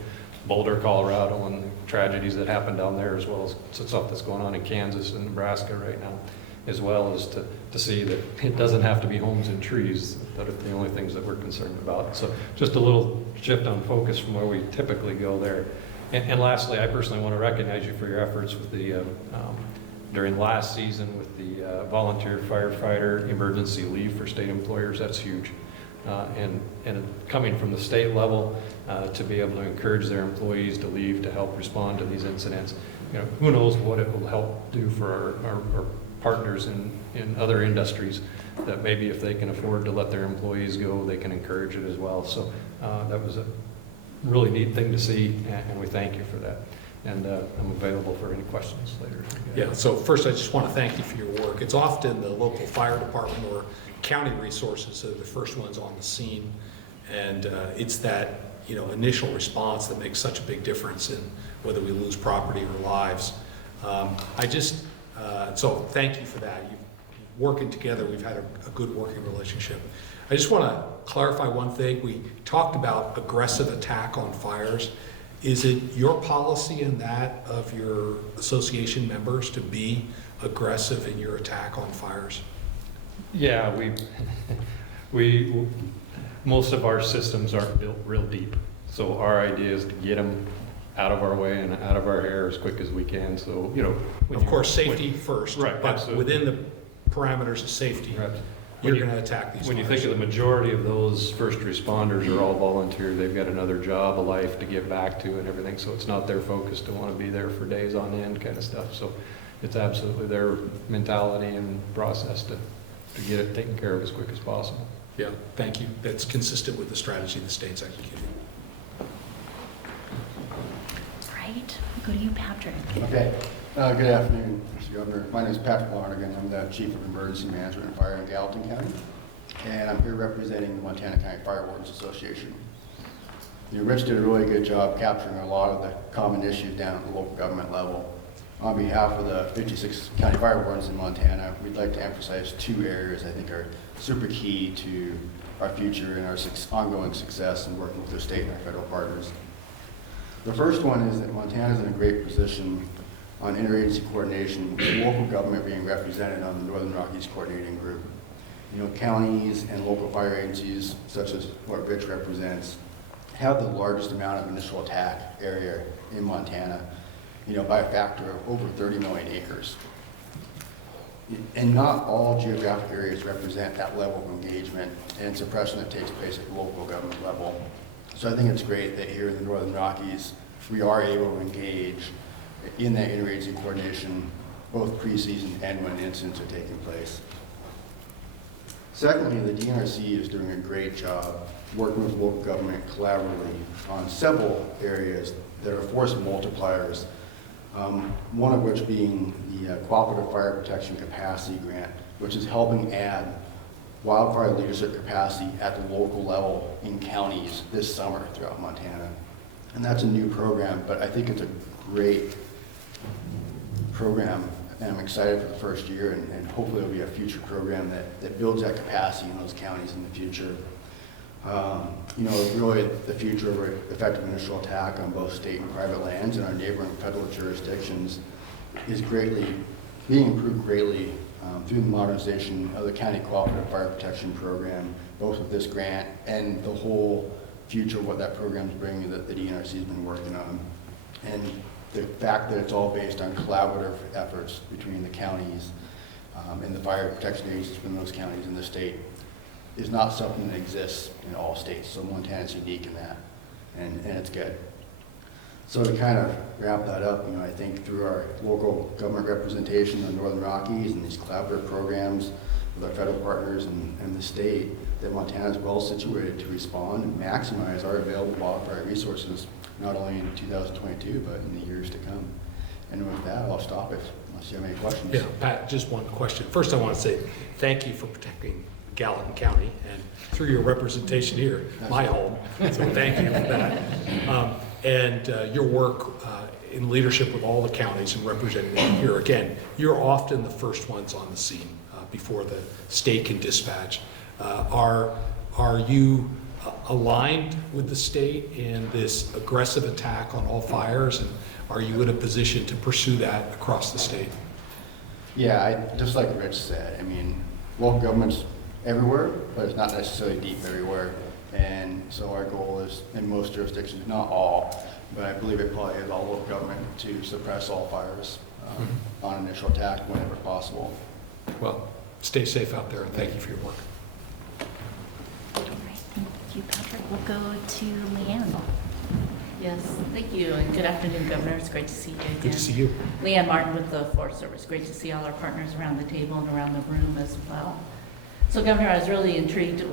Boulder, Colorado, and the tragedies that happen down there, as well as stuff that's going on in Kansas and Nebraska right now, as well as to see that it doesn't have to be homes and trees that are the only things that we're concerned about. So just a little shift on focus from where we typically go there. And lastly, I personally want to recognize you for your efforts with the during last season with the volunteer firefighter emergency leave for state employers. That's huge. And coming from the state level to be able to encourage their employees to leave to help respond to these incidents, who knows what it will help do for our partners in other industries, that maybe if they can afford to let their employees go, they can encourage it as well. So that was a really neat thing to see, and we thank you for that. And I'm available for any questions later. Yeah, so first I just want to thank you for your work. It's often the local fire department or county resources that are the first ones on the scene, and it's that initial response that makes such a big difference in whether we lose property or lives. So thank you for that. Working together, we've had a good working relationship. I just want to clarify one thing. We talked about aggressive attack on fires. Is it your policy and that of your association members to be aggressive in your attack on fires? Yeah, we most of our systems aren't built real deep, so our idea is to get them out of our way and out of our hair as quick as we can. So of course, safety first, right? But Absolutely. Within the parameters of safety, right. You're going to attack these. When you think of the majority of those first responders are all volunteer, they've got another job, a life to get back to and everything, so it's not their focus to want to be there for days on end kind of stuff. So it's absolutely their mentality and process to get it taken care of as quick as possible. Yeah, thank you. That's consistent with the strategy the state's executing. Right, go to you, Patrick. Okay. Good afternoon, Mr. Governor. My name is Patrick Lonergan. I'm the Chief of Emergency Management and Fire in Gallatin County, and I'm here representing the Montana County Fire Wardens Association. Rich did a really good job capturing a lot of the common issues down at the local government level. On behalf of the 56 county fire wardens in Montana, we'd like to emphasize two areas I think are super key to our future and our ongoing success in working with our state and our federal partners. The first one is that Montana is in a great position on interagency coordination, with local government being represented on the Northern Rockies Coordinating Group. Counties and local fire agencies, such as what Rich represents, have the largest amount of initial attack area in Montana, by a factor of over 30 million acres. And not all geographic areas represent that level of engagement and suppression that takes place at the local government level. So I think it's great that here in the Northern Rockies, we are able to engage in that interagency coordination, both pre-season and when incidents are taking place. Secondly, the DNRC is doing a great job working with local government collaboratively on several areas that are force multipliers, one of which being the Cooperative Fire Protection Capacity Grant, which is helping add wildfire leadership capacity at the local level in counties this summer throughout Montana. And that's a new program, but I think it's a great program, and I'm excited for the first year, and hopefully it'll be a future program that builds that capacity in those counties in the future. Really the future of effective initial attack on both state and private lands and our neighboring federal jurisdictions is being improved greatly through the modernization of the County Cooperative Fire Protection Program, both with this grant and the whole future of what that program is bringing that the DNRC has been working on. And the fact that it's all based on collaborative efforts between the counties and the fire protection agencies from those counties in the state is not something that exists in all states. So Montana's unique in that, and it's good. So to kind of wrap that up, I think through our local government representation in the Northern Rockies and these collaborative programs with our federal partners and the state, that Montana is well situated to respond and maximize our available wildfire resources, not only in 2022, but in the years to come. And with that, I'll stop it, unless you have any questions. Yeah, Pat, just one question. First, I want to say thank you for protecting Gallatin County and through your representation here, my home. So thank you for that. And your work in leadership with all the counties and representing them here. Again, you're often the first ones on the scene before the state can dispatch. Are you aligned with the state in this aggressive attack on all fires, and are you in a position to pursue that across the state? Yeah, just like Rich said, local government's everywhere, but it's not necessarily deep everywhere. And so our goal is, in most jurisdictions, not all, but I believe it probably is all local government to suppress all fires on initial attack whenever possible. Well, stay safe out there, and thank you for your work. All right, thank you, Patrick. We'll go to Leanne. Yes, thank you, and good afternoon, Governor. It's great to see you again. Good to see you. Leanne Marten with the Forest Service. Great to see all our partners around the table and around the room as well. So, Governor, I was really intrigued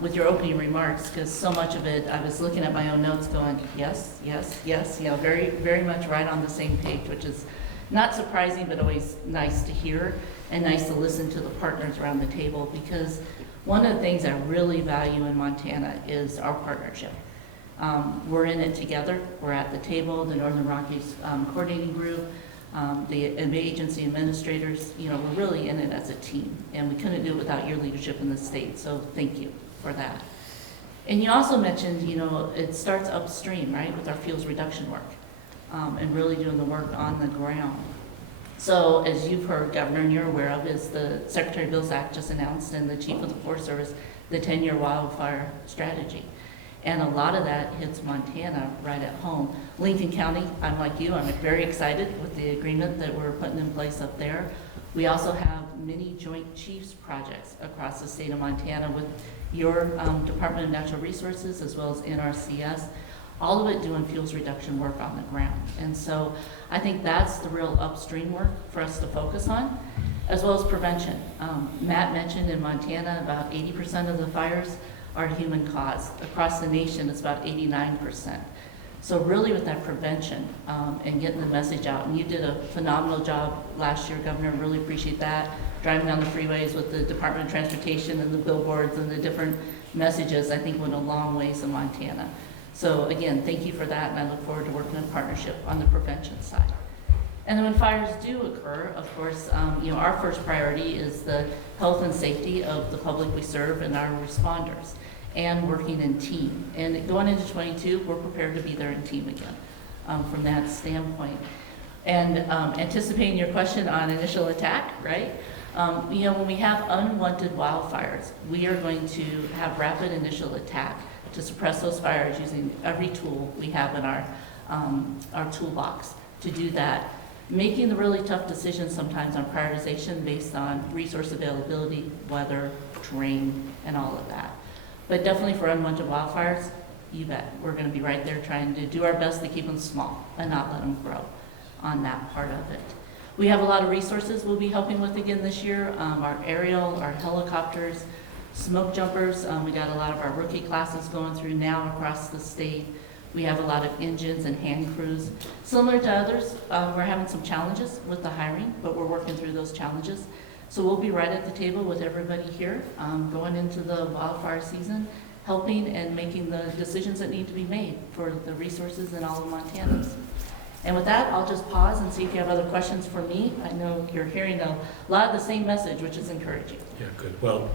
with your opening remarks, because so much of it, I was looking at my own notes going, yes, yes, yes, very, very much right on the same page, which is not surprising, but always nice to hear and nice to listen to the partners around the table, because one of the things I really value in Montana is our partnership. We're in it together. We're at the table, the Northern Rockies coordinating group, the agency administrators, we're really in it as a team, and we couldn't do it without your leadership in the state, so thank you for that. And you also mentioned, it starts upstream, right, with our fuels reduction work, and really doing the work on the ground. So as you've heard, Governor, and you're aware of, is the Secretary of Bills Act just announced, and the Chief of the Forest Service, the 10-year wildfire strategy. And a lot of that hits Montana right at home. Lincoln County, I'm like you, I'm very excited with the agreement that we're putting in place up there. We also have many Joint Chiefs projects across the state of Montana with your Department of Natural Resources as well as NRCS, all of it doing fuels reduction work on the ground. And so I think that's the real upstream work for us to focus on, as well as prevention. Matt mentioned in Montana about 80% of the fires are human caused. Across the nation, it's about 89%. So really with that prevention and getting the message out, and you did a phenomenal job last year, Governor, really appreciate that. Driving down the freeways with the Department of Transportation and the billboards and the different messages, I think went a long ways in Montana. So again, thank you for that, and I look forward to working in partnership on the prevention side. And then when fires do occur, of course, our first priority is the health and safety of the public we serve and our responders, and working in team. And going into 22, we're prepared to be there in team again from that standpoint. And anticipating your question on initial attack, right? When we have unwanted wildfires, we are going to have rapid initial attack to suppress those fires using every tool we have in our toolbox to do that. making the really tough decisions sometimes on prioritization based on resource availability, weather, terrain, and all of that. But definitely for unwanted wildfires, you bet, we're gonna be right there trying to do our best to keep them small and not let them grow on that part of it. We have a lot of resources we'll be helping with again this year, our aerial, our helicopters, smoke jumpers. We got a lot of our rookie classes going through now across the state. We have a lot of engines and hand crews. Similar to others, we're having some challenges with the hiring, but we're working through those challenges. So we'll be right at the table with everybody here, going into the wildfire season, helping and making the decisions that need to be made for the resources in all of Montana. And with that, I'll just pause and see if you have other questions for me. I know you're hearing a lot of the same message, which is encouraging. Yeah, good. Well,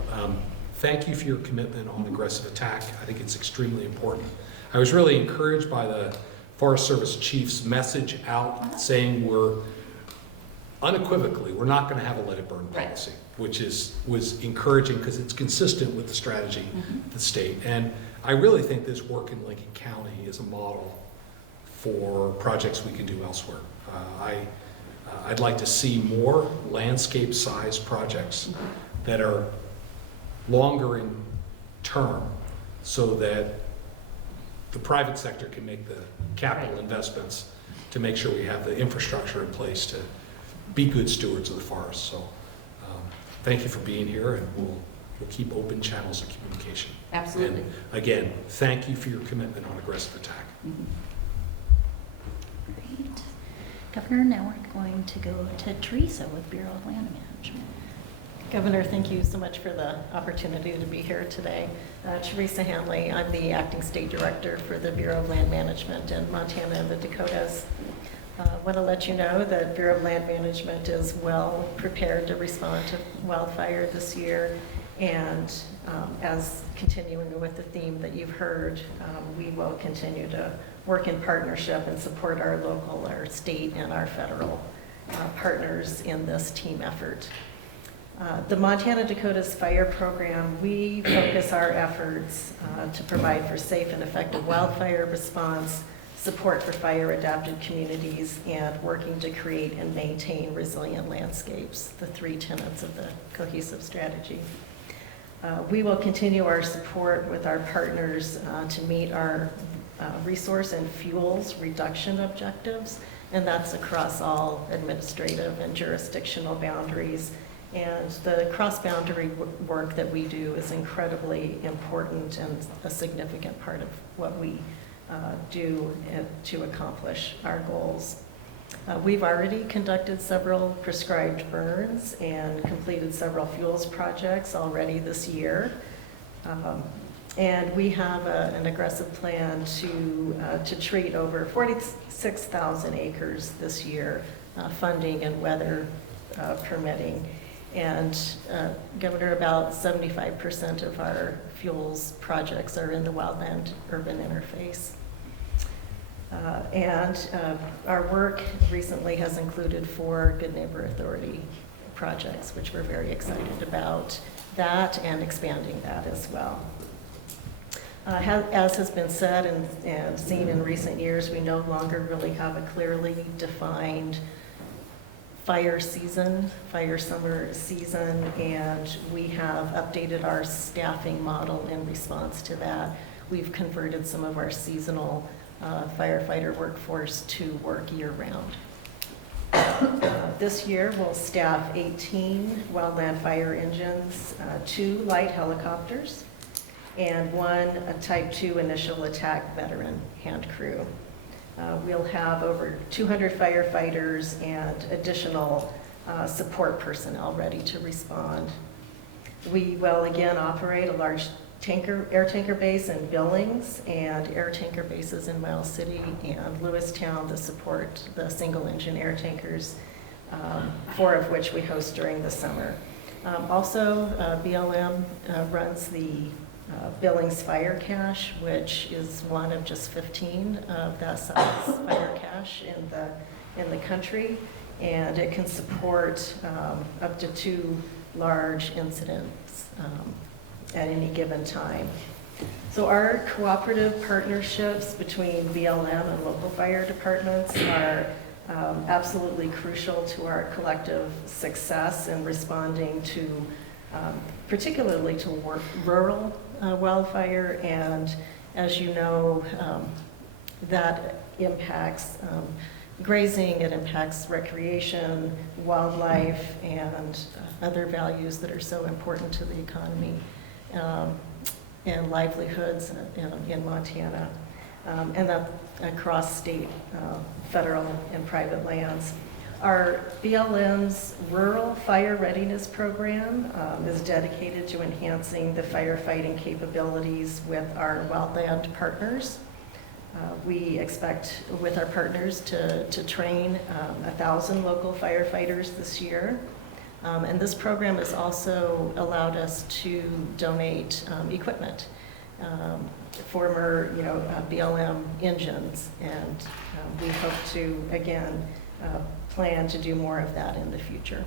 thank you for your commitment on aggressive attack. I think it's extremely important. I was really encouraged by the Forest Service chief's message out saying we're unequivocally, we're not going to have a let it burn policy, which was encouraging because it's consistent with the strategy of the state. And I really think this work in Lincoln County is a model for projects we can do elsewhere. I'd like to see more landscape-sized projects that are longer in term so that the private sector can make the capital investments to make sure we have the infrastructure in place to be good stewards of the forest. So thank you for being here, and we'll keep open channels of communication. Absolutely. And again, thank you for your commitment on aggressive attack. Great. Governor, now we're going to go to Theresa with Bureau of Land Management. Governor, thank you so much for the opportunity to be here today. Theresa Hanley, I'm the Acting State Director for the Bureau of Land Management in Montana and the Dakotas. I want to let you know that Bureau of Land Management is well prepared to respond to wildfire this year. And as continuing with the theme that you've heard, we will continue to work in partnership and support our local, our state, and our federal partners in this team effort. The Montana Dakotas Fire Program, we focus our efforts to provide for safe and effective wildfire response, support for fire-adapted communities, and working to create and maintain resilient landscapes, the three tenets of the cohesive strategy. We will continue our support with our partners to meet our resource and fuels reduction objectives, and that's across all administrative and jurisdictional boundaries. And the cross-boundary work that we do is incredibly important and a significant part of what we do to accomplish our goals. We've already conducted several prescribed burns and completed several fuels projects already this year. And we have an aggressive plan to treat over 46,000 acres this year, funding and weather permitting. And Governor, about 75% of our fuels projects are in the wildland urban interface. And our work recently has included 4 Good Neighbor Authority projects, which we're very excited about that and expanding that as well. As has been said and seen in recent years, we no longer really have a clearly defined fire season, fire summer season, and we have updated our staffing model in response to that. We've converted some of our seasonal firefighter workforce to work year-round. This year, we'll staff 18 wildland fire engines, 2 light helicopters, and 1 Type 2 initial attack veteran hand crew. We'll have over 200 firefighters and additional support personnel ready to respond. We will again operate a large air tanker base in Billings and air tanker bases in Miles City and Lewistown to support the single engine air tankers, 4 of which we host during the summer. Also, BLM runs the Billings Fire Cache, which is one of just 15 of that size fire cache in the country, and it can support up to 2 large incidents at any given time. So our cooperative partnerships between BLM and local fire departments are absolutely crucial to our collective success in responding to, particularly to rural wildfire. And as you know, that impacts grazing, it impacts recreation, wildlife, and other values that are so important to the economy and livelihoods in Montana, and that across state, federal, and private lands. Our BLM's Rural Fire Readiness Program is dedicated to enhancing the firefighting capabilities with our wildland partners. We expect with our partners to train 1,000 local firefighters this year. And this program has also allowed us to donate equipment, former BLM engines, and we hope to, again, plan to do more of that in the future.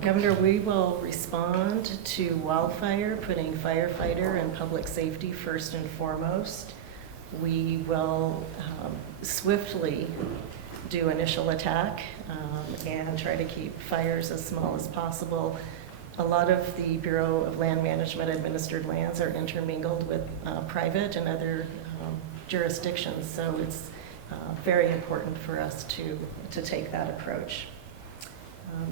Governor, we will respond to wildfire, putting firefighter and public safety first and foremost. We will swiftly do initial attack and try to keep fires as small as possible. A lot of the Bureau of Land Management administered lands are intermingled with private and other jurisdictions, so it's very important for us to take that approach.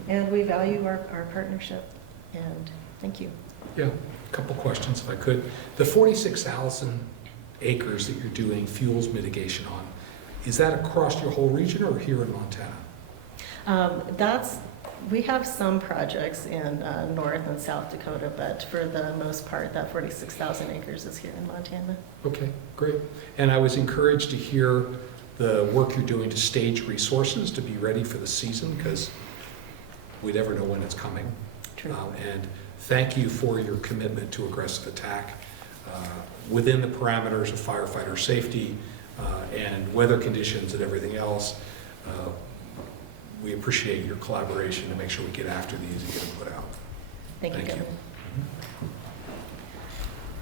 And we value our partnership, and thank you. Yeah, a couple questions if I could. The 46,000 acres that you're doing fuels mitigation on, is that across your whole region or here in Montana? We have some projects in North and South Dakota, but for the most part, that 46,000 acres is here in Montana. Okay, great. And I was encouraged to hear the work you're doing to stage resources to be ready for the season, because we never know when it's coming. True. And thank you for your commitment to aggressive attack within the parameters of firefighter safety and weather conditions and everything else. We appreciate your collaboration to make sure we get after these and get them put out. Thank you, Governor.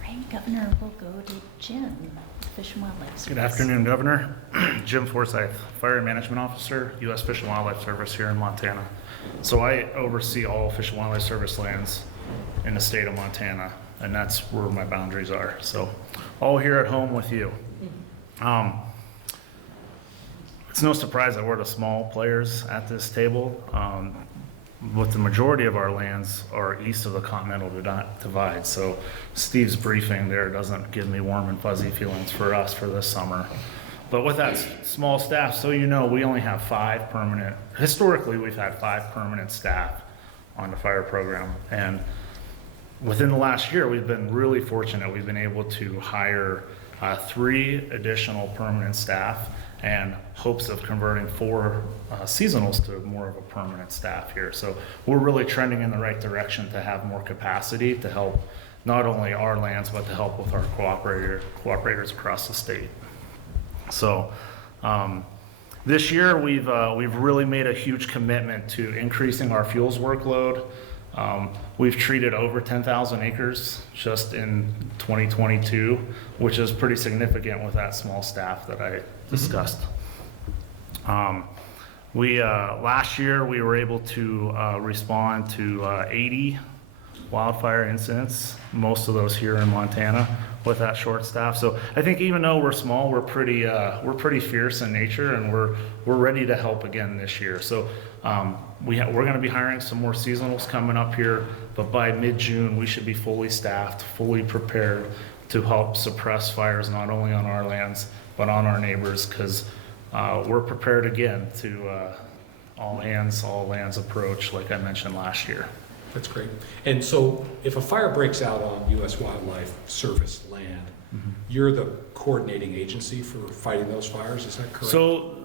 Right, Governor, we'll go to Jim, Fish and Wildlife Service. Good afternoon, Governor. Jim Forsythe, Fire Management Officer, U.S. Fish and Wildlife Service here in Montana. So I oversee all Fish and Wildlife Service lands in the state of Montana, and that's where my boundaries are. So all here at home with you. It's no surprise that we're the small players at this table. But the majority of our lands are east of the Continental Divide. So Steve's briefing there doesn't give me warm and fuzzy feelings for us for this summer. But with that small staff, so you know, we only have 5 permanent, historically we've had 5 permanent staff on the fire program. And within the last year, we've been really fortunate. We've been able to hire 3 additional permanent staff and hopes of converting 4 seasonals to more of a permanent staff here. So we're really trending in the right direction to have more capacity to help not only our lands, but to help with our cooperators across the state. So this year we've really made a huge commitment to increasing our fuels workload. We've treated over 10,000 acres just in 2022, which is pretty significant with that small staff that I discussed. Last year we were able to respond to 80 wildfire incidents, most of those here in Montana with that short staff. So I think even though we're small, we're pretty fierce in nature, and we're ready to help again this year. So we're going to be hiring some more seasonals coming up here, but by mid-June we should be fully staffed, fully prepared to help suppress fires not only on our lands but on our neighbors, because we're prepared again to all hands, all lands approach like I mentioned last year. That's great. And so if a fire breaks out on U.S. Wildlife Service land, you're the coordinating agency for fighting those fires, is that correct? So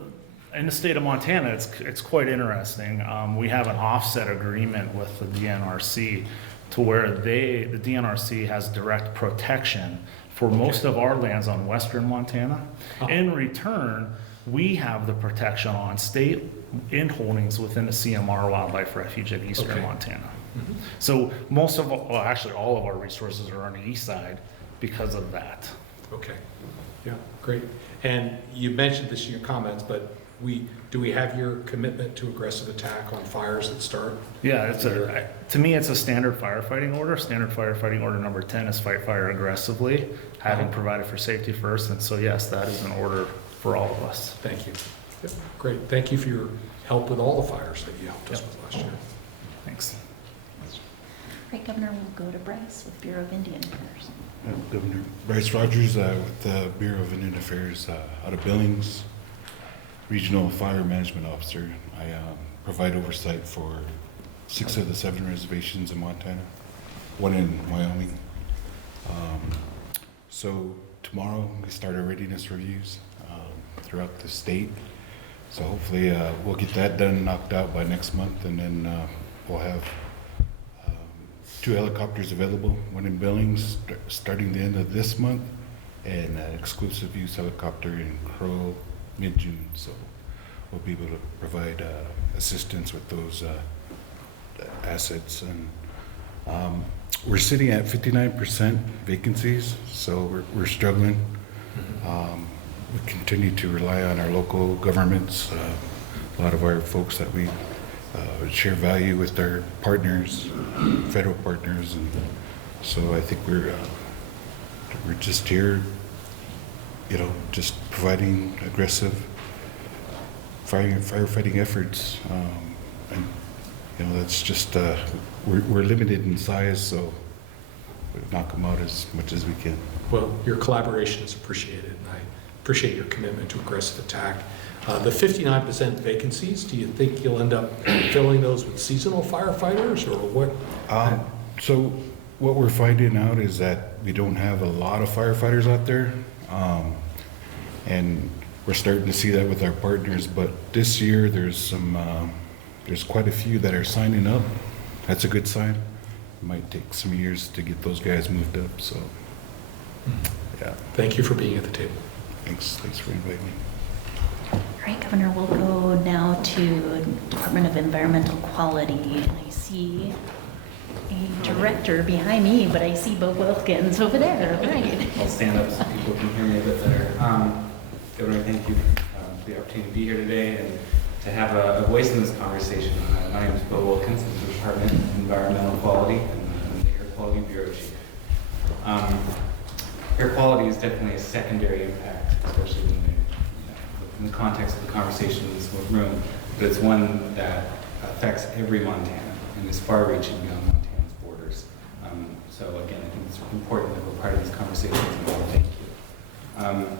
in the state of Montana, it's quite interesting. We have an offset agreement with the Dnrc to where the Dnrc has direct protection for most of our lands on western Montana. In return, we have the protection on state inholdings within the CMR Wildlife Refuge in eastern Montana. So actually all of our resources are on the east side because of that. Okay, yeah, great. And you mentioned this in your comments, but Do we have your commitment to aggressive attack on fires that start? Yeah, to me, it's a standard firefighting order. Standard firefighting order number 10 is fight fire aggressively, having provided for safety first. And so, yes, that is an order for all of us. Thank you. Yep, great. Thank you for your help with all the fires that you helped us with last year. Thanks. Great, Governor, we'll go to Bryce with Bureau of Indian Affairs. Governor Bryce Rogers with the Bureau of Indian Affairs out of Billings, Regional Fire Management Officer. I provide oversight for 6 of the 7 reservations in Montana, 1 in Wyoming. So tomorrow we start our readiness reviews throughout the state. So hopefully we'll get that done, knocked out by next month, and then we'll have 2 helicopters available, 1 in Billings starting the end of this month, and an exclusive use helicopter in Crow mid-June. So we'll be able to provide assistance with those assets. And we're sitting at 59% vacancies, so we're struggling. We continue to rely on our local governments, a lot of our folks that we share value with our partners, federal partners, and so I think we're just here, just providing aggressive firefighting efforts, and that's just we're limited in size, so we knock them out as much as we can. Well, your collaboration is appreciated, and I appreciate your commitment to aggressive attack. The 59% vacancies, do you think you'll end up filling those with seasonal firefighters, or what? So what we're finding out is that we don't have a lot of firefighters out there, and we're starting to see that with our partners. But this year, there's quite a few that are signing up. That's a good sign. It might take some years to get those guys moved up. So, yeah. Thank you for being at the table. Thanks for inviting me. All right, Governor, we'll go now to Department of Environmental Quality, and I see a director behind me, but I see Bo Wilkins over there, right? I'll stand up so people can hear me a bit better. Governor, thank you for the opportunity to be here today and to have a voice in this conversation. My name is Bo Wilkins. I'm the Department of Environmental Quality and I'm the Air Quality Bureau Chief. Air quality is definitely a secondary impact, especially in the context of the conversation in this room, but it's one that affects every Montana and is far-reaching beyond Montana's borders. So again, I think it's important that we're part of these conversations, and thank you.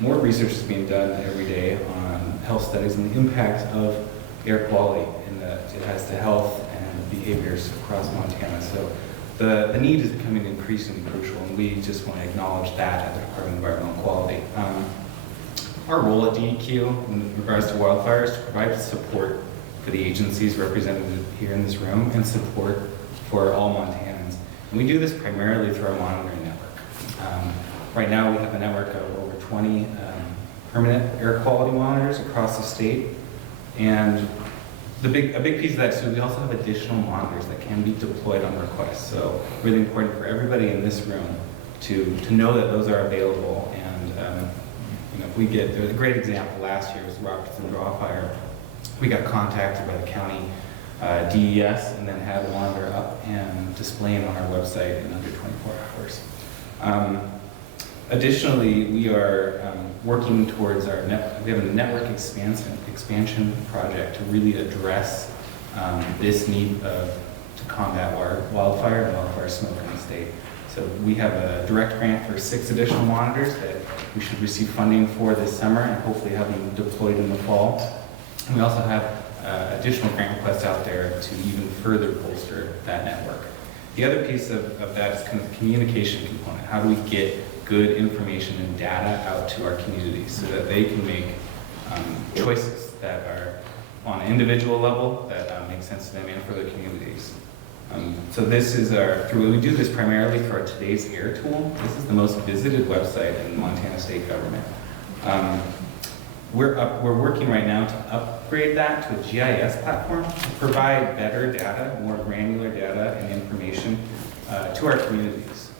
More research is being done every day on health studies and the impact of air quality and that it has to health and behaviors across Montana. So the need is becoming increasingly crucial, and we just want to acknowledge that at the Department of Environmental Quality. Our role at DEQ in regards to wildfires is to provide support for the agencies represented here in this room and support for all Montanans. And we do this primarily through our monitoring network. Right now we have a network of over 20 permanent air quality monitors across the state. And a big piece of that is we also have additional monitors that can be deployed on request. So really important for everybody in this room to know that those are available. And if we get, a great example last year was the Rockies and Drought fire. We got contacted by the county DES and then had a monitor up and displaying on our website in under 24 hours. Additionally, we are working towards we have a network expansion project to really address this need to combat wildfire and wildfire smoke in the state. So we have a direct grant for 6 additional monitors that we should receive funding for this summer and hopefully have them deployed in the fall. And we also have additional grant requests out there to even further bolster that network. The other piece of that is kind of the communication component. How do we get good information and data out to our communities so that they can make choices that are on an individual level that make sense to them and for their communities. So this is we do this primarily through our Today's Air tool. This is the most visited website in the Montana state government. We're working right now to upgrade that to a GIS platform to provide better data, more granular data and information to our communities.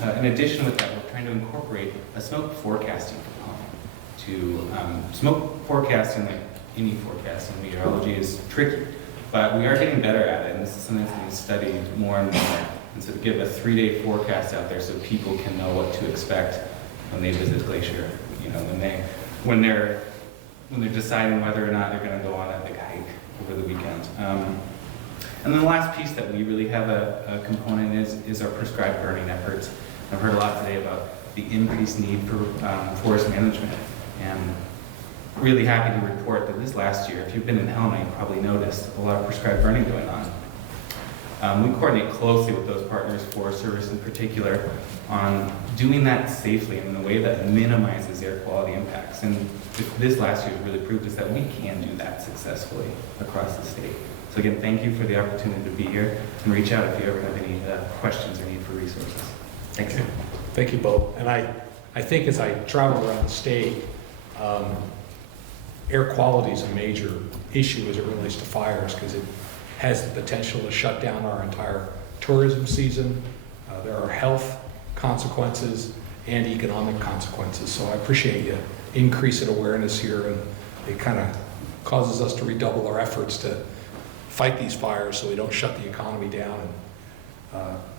In addition with that, we're trying to incorporate a smoke forecasting component to smoke forecasting, like any forecasting, meteorology is tricky, but we are getting better at it, and this is something that's being studied more and more. And so to give a 3-day forecast out there so people can know what to expect when they visit Glacier, you know, when they're deciding whether or not they're going to go on a big hike over the weekend. And then the last piece that we really have a component is our prescribed burning efforts. I've heard a lot today about the increased need for forest management, and really happy to report that this last year, if you've been in Helena, you probably noticed a lot of prescribed burning going on. We coordinate closely with those partners, Forest Service in particular, on doing that safely and in a way that minimizes air quality impacts. And this last year really proved us that we can do that successfully across the state. So again, thank you for the opportunity to be here, and reach out if you ever have any questions or need for resources. Thanks. Okay. Thank you both. And I think as I travel around the state, air quality is a major issue as it relates to fires, because it has the potential to shut down our entire tourism season. There are health consequences and economic consequences. So I appreciate you increasing awareness here, and it kind of causes us to redouble our efforts to fight these fires so we don't shut the economy down and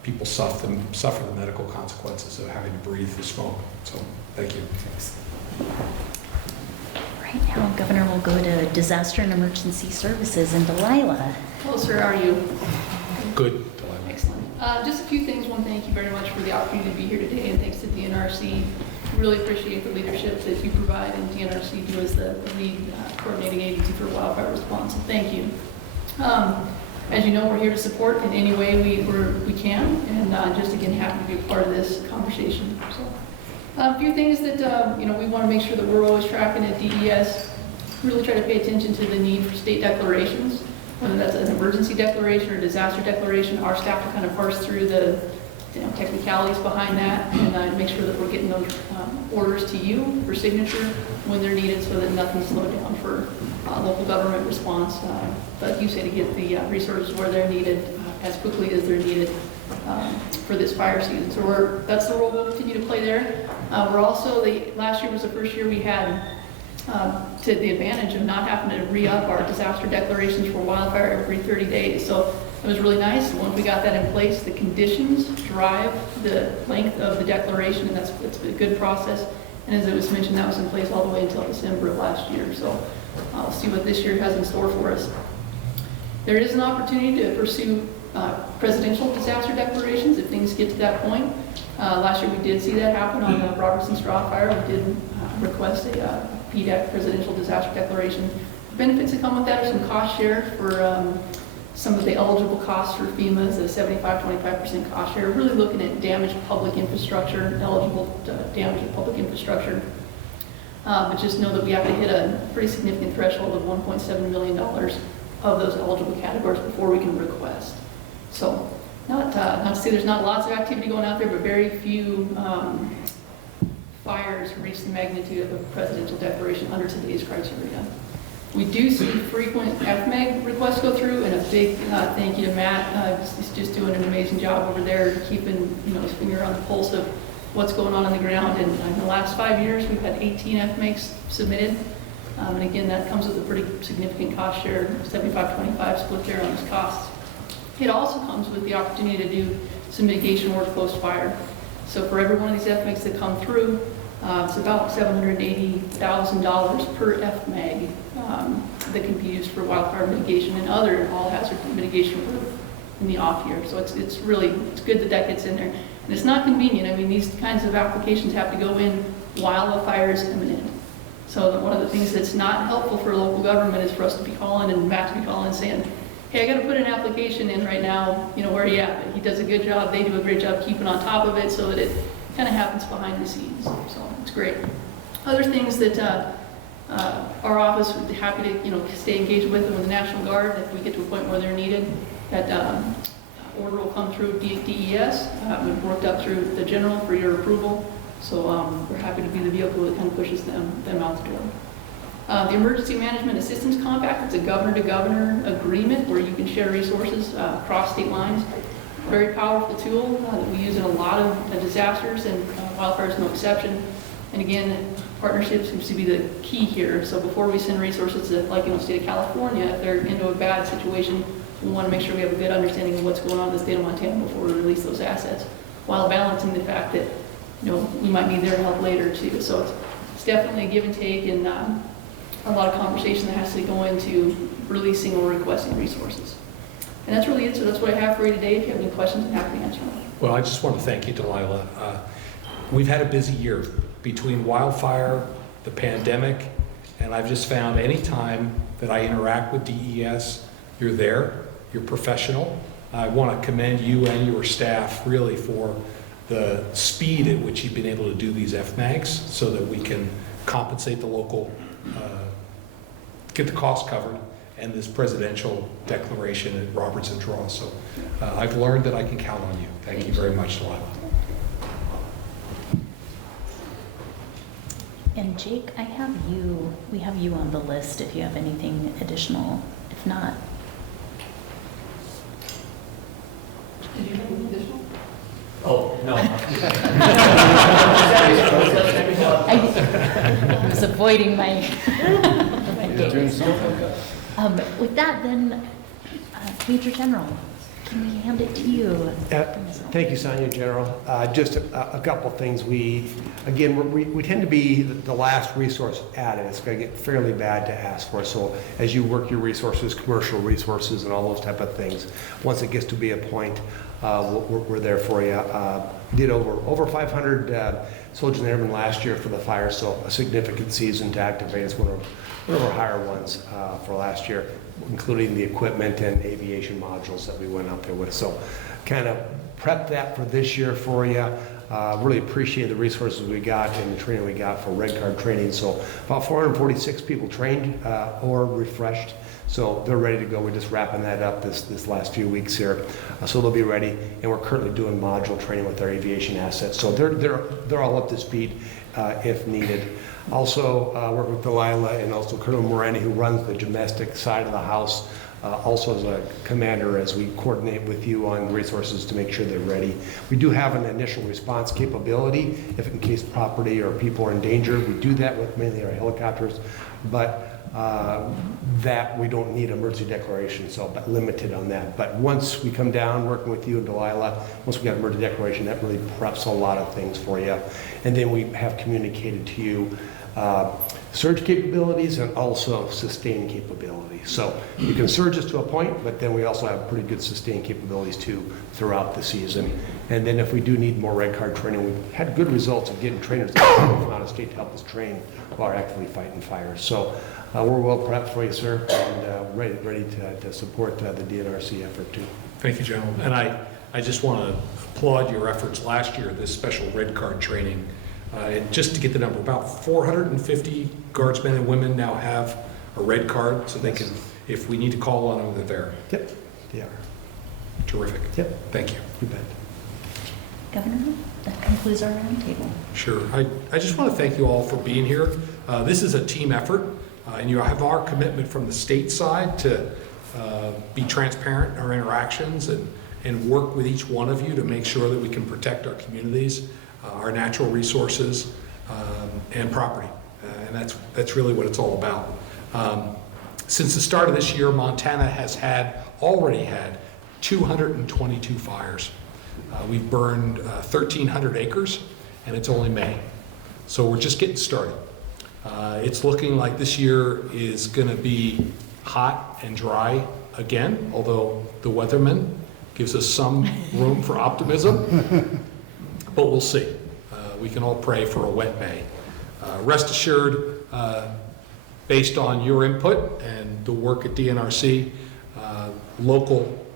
people suffer the medical consequences of having to breathe the smoke. So thank you. Thanks. Right now, Governor will go to Disaster and Emergency Services and Delilah. Hello, sir. How are you? Good. Excellent. Just a few things. One, thank you very much for the opportunity to be here today, and thanks to DNRC. Really appreciate the leadership that you provide, and DNRC do as the lead coordinating agency for wildfire response. So thank you. As you know, we're here to support in any way we can, and just again happy to be a part of this conversation. So. A few things that we want to make sure that we're always tracking at DES. Really try to pay attention to the need for state declarations, whether that's an emergency declaration or disaster declaration. Our staff will kind of parse through the technicalities behind that, and make sure that we're getting those orders to you for signature when they're needed, so that nothing's slowed down for local government response. But you say to get the resources where they're needed as quickly as they're needed for this fire season. So that's the role we'll continue to play there. We're also, last year was the first year we had to the advantage of not having to re-up our disaster declarations for wildfire every 30 days. So it was really nice. Once we got that in place, the conditions drive the length of the declaration, and that's a good process. And as it was mentioned, that was in place all the way until December of last year. So we'll see what this year has in store for us. There is an opportunity to pursue presidential disaster declarations if things get to that point. Last year we did see that happen on the Robertson Straw Fire. We did request a PDAC presidential disaster declaration. The benefits that come with that are some cost share for some of the eligible costs for FEMA, is a 75-25% cost share. Really looking at damaged public infrastructure, eligible damage to public infrastructure. But just know that we have to hit a pretty significant threshold of $1.7 million of those eligible categories before we can request. So not to say there's not lots of activity going out there, but very few fires reach the magnitude of a presidential declaration under today's criteria. We do see frequent FMEG requests go through, and a big thank you to Matt. He's just doing an amazing job over there, keeping his finger on the pulse of what's going on the ground. And in the last 5 years, we've had 18 FMEGs submitted. And again, that comes with a pretty significant cost share, 75-25 split there on those costs. It also comes with the opportunity to do some mitigation work post-fire. So for every one of these FMEGs that come through, it's about $780,000 per FMEG that can be used for wildfire mitigation and other all-hazard mitigation work in the off year. So it's good that gets in there. And it's not convenient. I mean, these kinds of applications have to go in while the fire is imminent. So one of the things that's not helpful for local government is for us to be calling, and Matt to be calling and saying, hey, I got to put an application in right now, where are you at? But he does a good job. They do a great job keeping on top of it so that it kind of happens behind the scenes. So it's great. Other things that our office would be happy to stay engaged with them with the National Guard if we get to a point where they're needed. That order will come through DES. We've worked up through the general for your approval. So we're happy to be the vehicle that kind of pushes them out the door. The Emergency Management Assistance Compact, it's a governor-to-governor agreement where you can share resources across state lines. Very powerful tool that we use in a lot of disasters, and wildfire is no exception. And again, partnership seems to be the key here. So before we send resources to, like in the state of California, if they're into a bad situation, we want to make sure we have a good understanding of what's going on in the state of Montana before we release those assets, while balancing the fact that, you know, we might need their help later too. So it's definitely a give and take, and a lot of conversation that has to go into releasing or requesting resources. And that's really it. So that's what I have for you today. If you have any questions, I'm happy to answer them. Well, I just want to thank you, Delilah. We've had a busy year between wildfire, the pandemic, and I've just found any time that I interact with DES, you're there, you're professional. I want to commend you and your staff really for the speed at which you've been able to do these FMAGs so that we can compensate the local, get the cost covered, and this presidential declaration at Roberts and Draw. So I've learned that I can count on you. Thank you very much, Delilah. And Jake, we have you on the list if you have anything additional. If not, Did you have any additional? Oh, no. I was avoiding my. With that, then, Major General, can we hand it to you? Thank you, Sonya, General. Just a couple things. We tend to be the last resource added. It's going to get fairly bad to ask for. So as you work your resources, commercial resources, and all those type of things, once it gets to be a point, we're there for you. Did over 500 soldiers and airmen last year for the fire, so a significant season to activate. It's one of our higher ones for last year, including the equipment and aviation modules that we went out there with. So kind of prep that for this year for you. Really appreciate the resources we got and the training we got for Red Card training. So about 446 people trained or refreshed. So they're ready to go. We're just wrapping that up this last few weeks here. So they'll be ready. And we're currently doing module training with our aviation assets. So they're all up to speed if needed. Also work with Delilah and also Colonel Morani, who runs the domestic side of the house, also as a commander, as we coordinate with you on resources to make sure they're ready. We do have an initial response capability if in case property or people are in danger. We do that with mainly our helicopters, but that we don't need emergency declaration, so but limited on that. But once we come down working with you and Delilah, once we got emergency declaration, that really preps a lot of things for you. And then we have communicated to you surge capabilities and also sustain capabilities. So you can surge us to a point, but then we also have pretty good sustain capabilities too throughout the season. And then if we do need more Red Card training, we've had good results of getting trainers from out of state to help us train while we're actively fighting fires. So we're well prepped for you, sir, and ready to support the Dnrc effort too. Thank you, General. And I just want to applaud your efforts last year, this special Red Card training. And just to get the number, about 450 guardsmen and women now have a Red Card, so they can, if we need to call on them, they're there. Yep, they are. Terrific. Yep. Thank you. You bet. Governor, that concludes our roundtable. Sure. I just want to thank you all for being here. This is a team effort, and you have our commitment from the state side to be transparent in our interactions and work with each one of you to make sure that we can protect our communities, our natural resources, and property. And that's really what it's all about. Since the start of this year, Montana has already had 222 fires. We've burned 1,300 acres, and it's only May. So we're just getting started. It's looking like this year is going to be hot and dry again, although the weatherman gives us some room for optimism, but we'll see. We can all pray for a wet May. Rest assured, based on your input and the work at DNRC, local,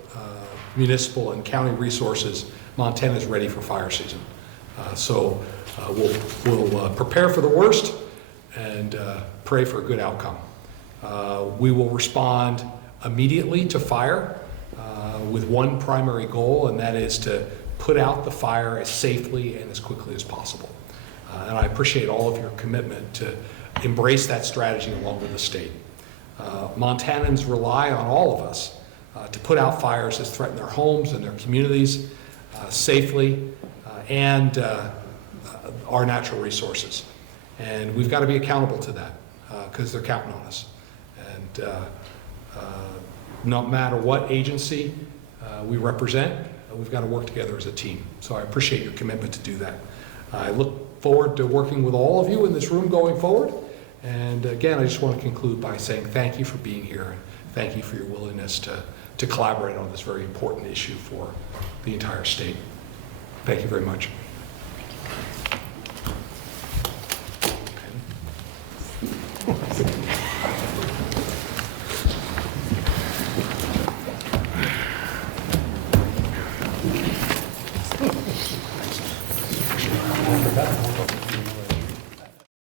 municipal, and county resources, Montana is ready for fire season. So we'll prepare for the worst and pray for a good outcome. We will respond immediately to fire with one primary goal, and that is to put out the fire as safely and as quickly as possible. And I appreciate all of your commitment to embrace that strategy along with the state. Montanans rely on all of us to put out fires that threaten their homes and their communities safely and our natural resources. And we've got to be accountable to that because they're counting on us. And no matter what agency we represent, we've got to work together as a team. So I appreciate your commitment to do that. I look forward to working with all of you in this room going forward. And again, I just want to conclude by saying thank you for being here. And thank you for your willingness to collaborate on this very important issue for the entire state. Thank you very much. Thank you.